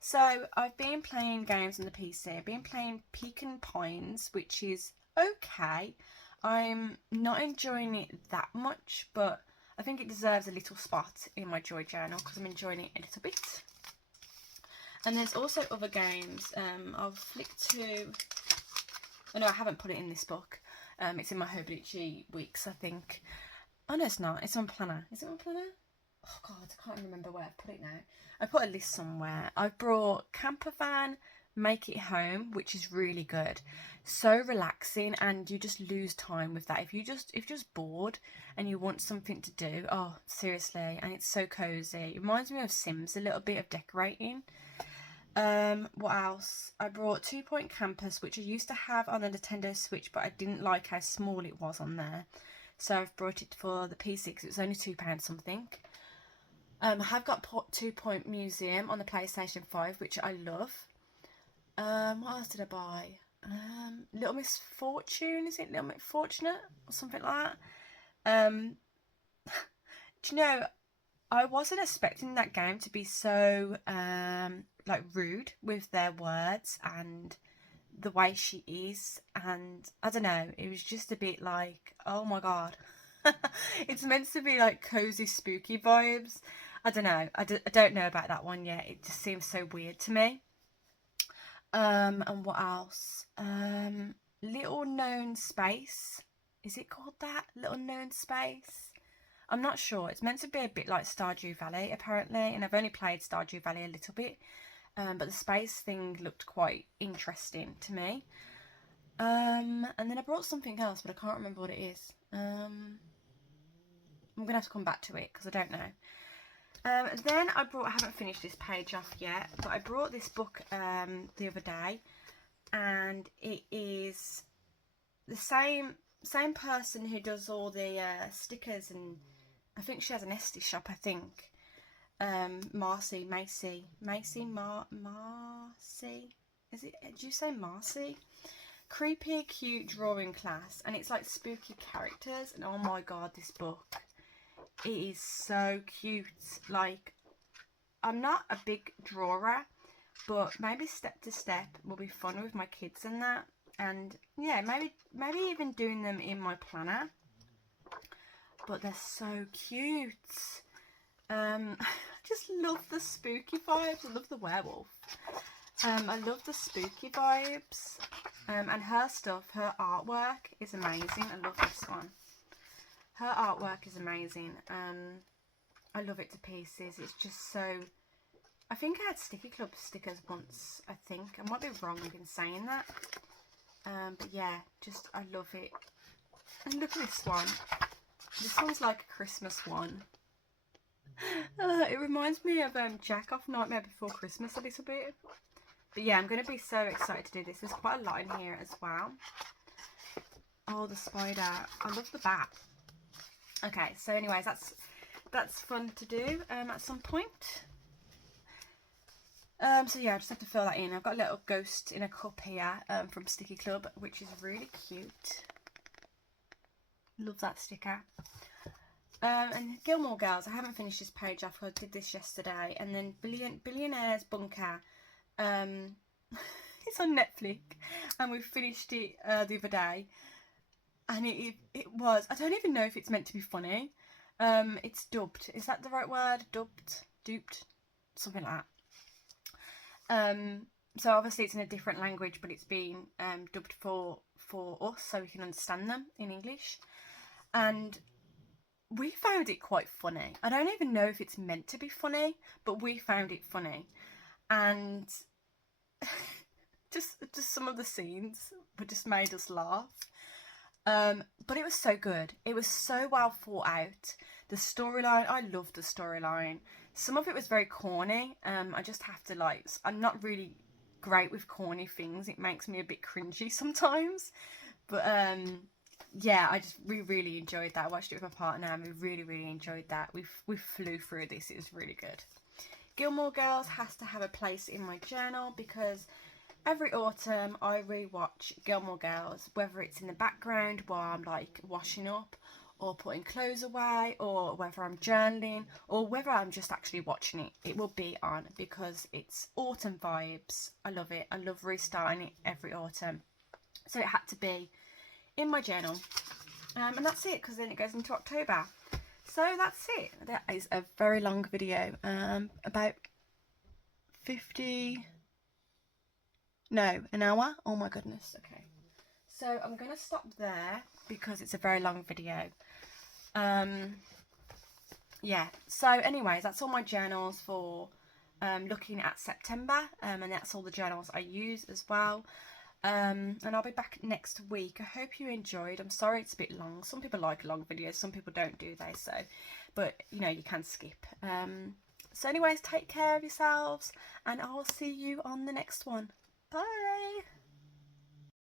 so I've been playing games on the PC. I've been playing Pecan Pines, which is okay. I'm not enjoying it that much, but I think it deserves a little spot in my joy journal because I'm enjoying it a little bit. And there's also other games. I'll flick to... Oh no, I haven't put it in this book. It's in my Hobonichi weeks, I think. Oh no, it's not. It's on planner. Is it on planner? Oh god, I can't remember where I've put it now. I put a list somewhere. I've brought Camper Van, Make It Home, which is really good. So relaxing, and you just lose time with that. If you're just bored and you want something to do, oh seriously, and it's so cozy. It reminds me of Sims a little bit, of decorating. What else? I brought 2 Point Campus, which I used to have on the Nintendo Switch, but I didn't like how small it was on there. So I've brought it for the PC because it was only £2 something. I have got 2 Point Museum on the PlayStation 5, which I love. What else did I buy? Little Miss Fortune, is it? Little Miss Fortunate? Or something like that. Do you know, I wasn't expecting that game to be so, like, rude with their words and the way she is. And, I don't know, it was just a bit like, oh my god. It's meant to be, like, cozy, spooky vibes. I don't know. I don't know about that one yet. It just seems so weird to me. And what else? Little Known Space. Is it called that? Little Known Space? I'm not sure. It's meant to be a bit like Stardew Valley, apparently. And I've only played Stardew Valley a little bit. But the space thing looked quite interesting to me. And then I brought something else, but I can't remember what it is. I'm going to have to come back to it because I don't know. Then I haven't finished this page off yet, but I brought this book the other day, and it is the same person who does all the stickers, and I think she has an Etsy shop, I think. Marcy, is it? Do you say Marcy? Creepy Cute Drawing Class, and it's like spooky characters, and oh my god, this book. It is so cute. Like, I'm not a big drawer, but maybe Step to Step will be fun with my kids and that. And yeah, maybe even doing them in my planner. But they're so cute. I just love the spooky vibes. I love the werewolf. I love the spooky vibes. And her stuff, her artwork is amazing. I love this one. Her artwork is amazing. I love it to pieces. It's just so... I think I had Sticky Club stickers once, I think. I might be wrong in saying that. But yeah, just, I love it. And look at this one. This one's like a Christmas one. It reminds me of Jack Off Nightmare Before Christmas a little bit. But yeah, I'm going to be so excited to do this. There's quite a lot in here as well. Oh, the spider. I love the bat. Okay, so anyways, that's fun to do at some point. So yeah, I just have to fill that in. I've got a little ghost in a cup here from Sticky Club, which is really cute. Love that sticker. And Gilmore Girls, I haven't finished this page off. I did this yesterday. And then Billionaire's Bunker. It's on Netflix, and we finished it the other day. And it was, I don't even know if it's meant to be funny. It's dubbed. Is that the right word? Duped? Something like that. So obviously it's in a different language, but it's been dubbed for us so we can understand them in English. And we found it quite funny. I don't even know if it's meant to be funny, but we found it funny. And just some of the scenes just made us laugh. But it was so good. It was so well thought out. The storyline, I loved the storyline. Some of it was very corny. I just have to I'm not really great with corny things. It makes me a bit cringy sometimes. But yeah, we really enjoyed that. I watched it with my partner and we really, really enjoyed that. We flew through this. It was really good. Gilmore Girls has to have a place in my journal because every autumn I rewatch Gilmore Girls, whether it's in the background while I'm like washing up or putting clothes away, or whether I'm journaling, or whether I'm just actually watching it. It will be on because it's autumn vibes. I love it. I love restarting it every autumn. So it had to be in my journal. And that's it, because then it goes into October. So that's it. That is a very long video. About 50... No, an hour? Oh my goodness. Okay. So I'm going to stop there because it's a very long video. Yeah, so anyways, that's all my journals for looking at September, and that's all the journals I use as well. And I'll be back next week. I hope you enjoyed. I'm sorry it's a bit long. Some people like long videos, some people don't, do they? So, but you know, you can skip. So anyways, take care of yourselves, and I will see you on the next one. Bye.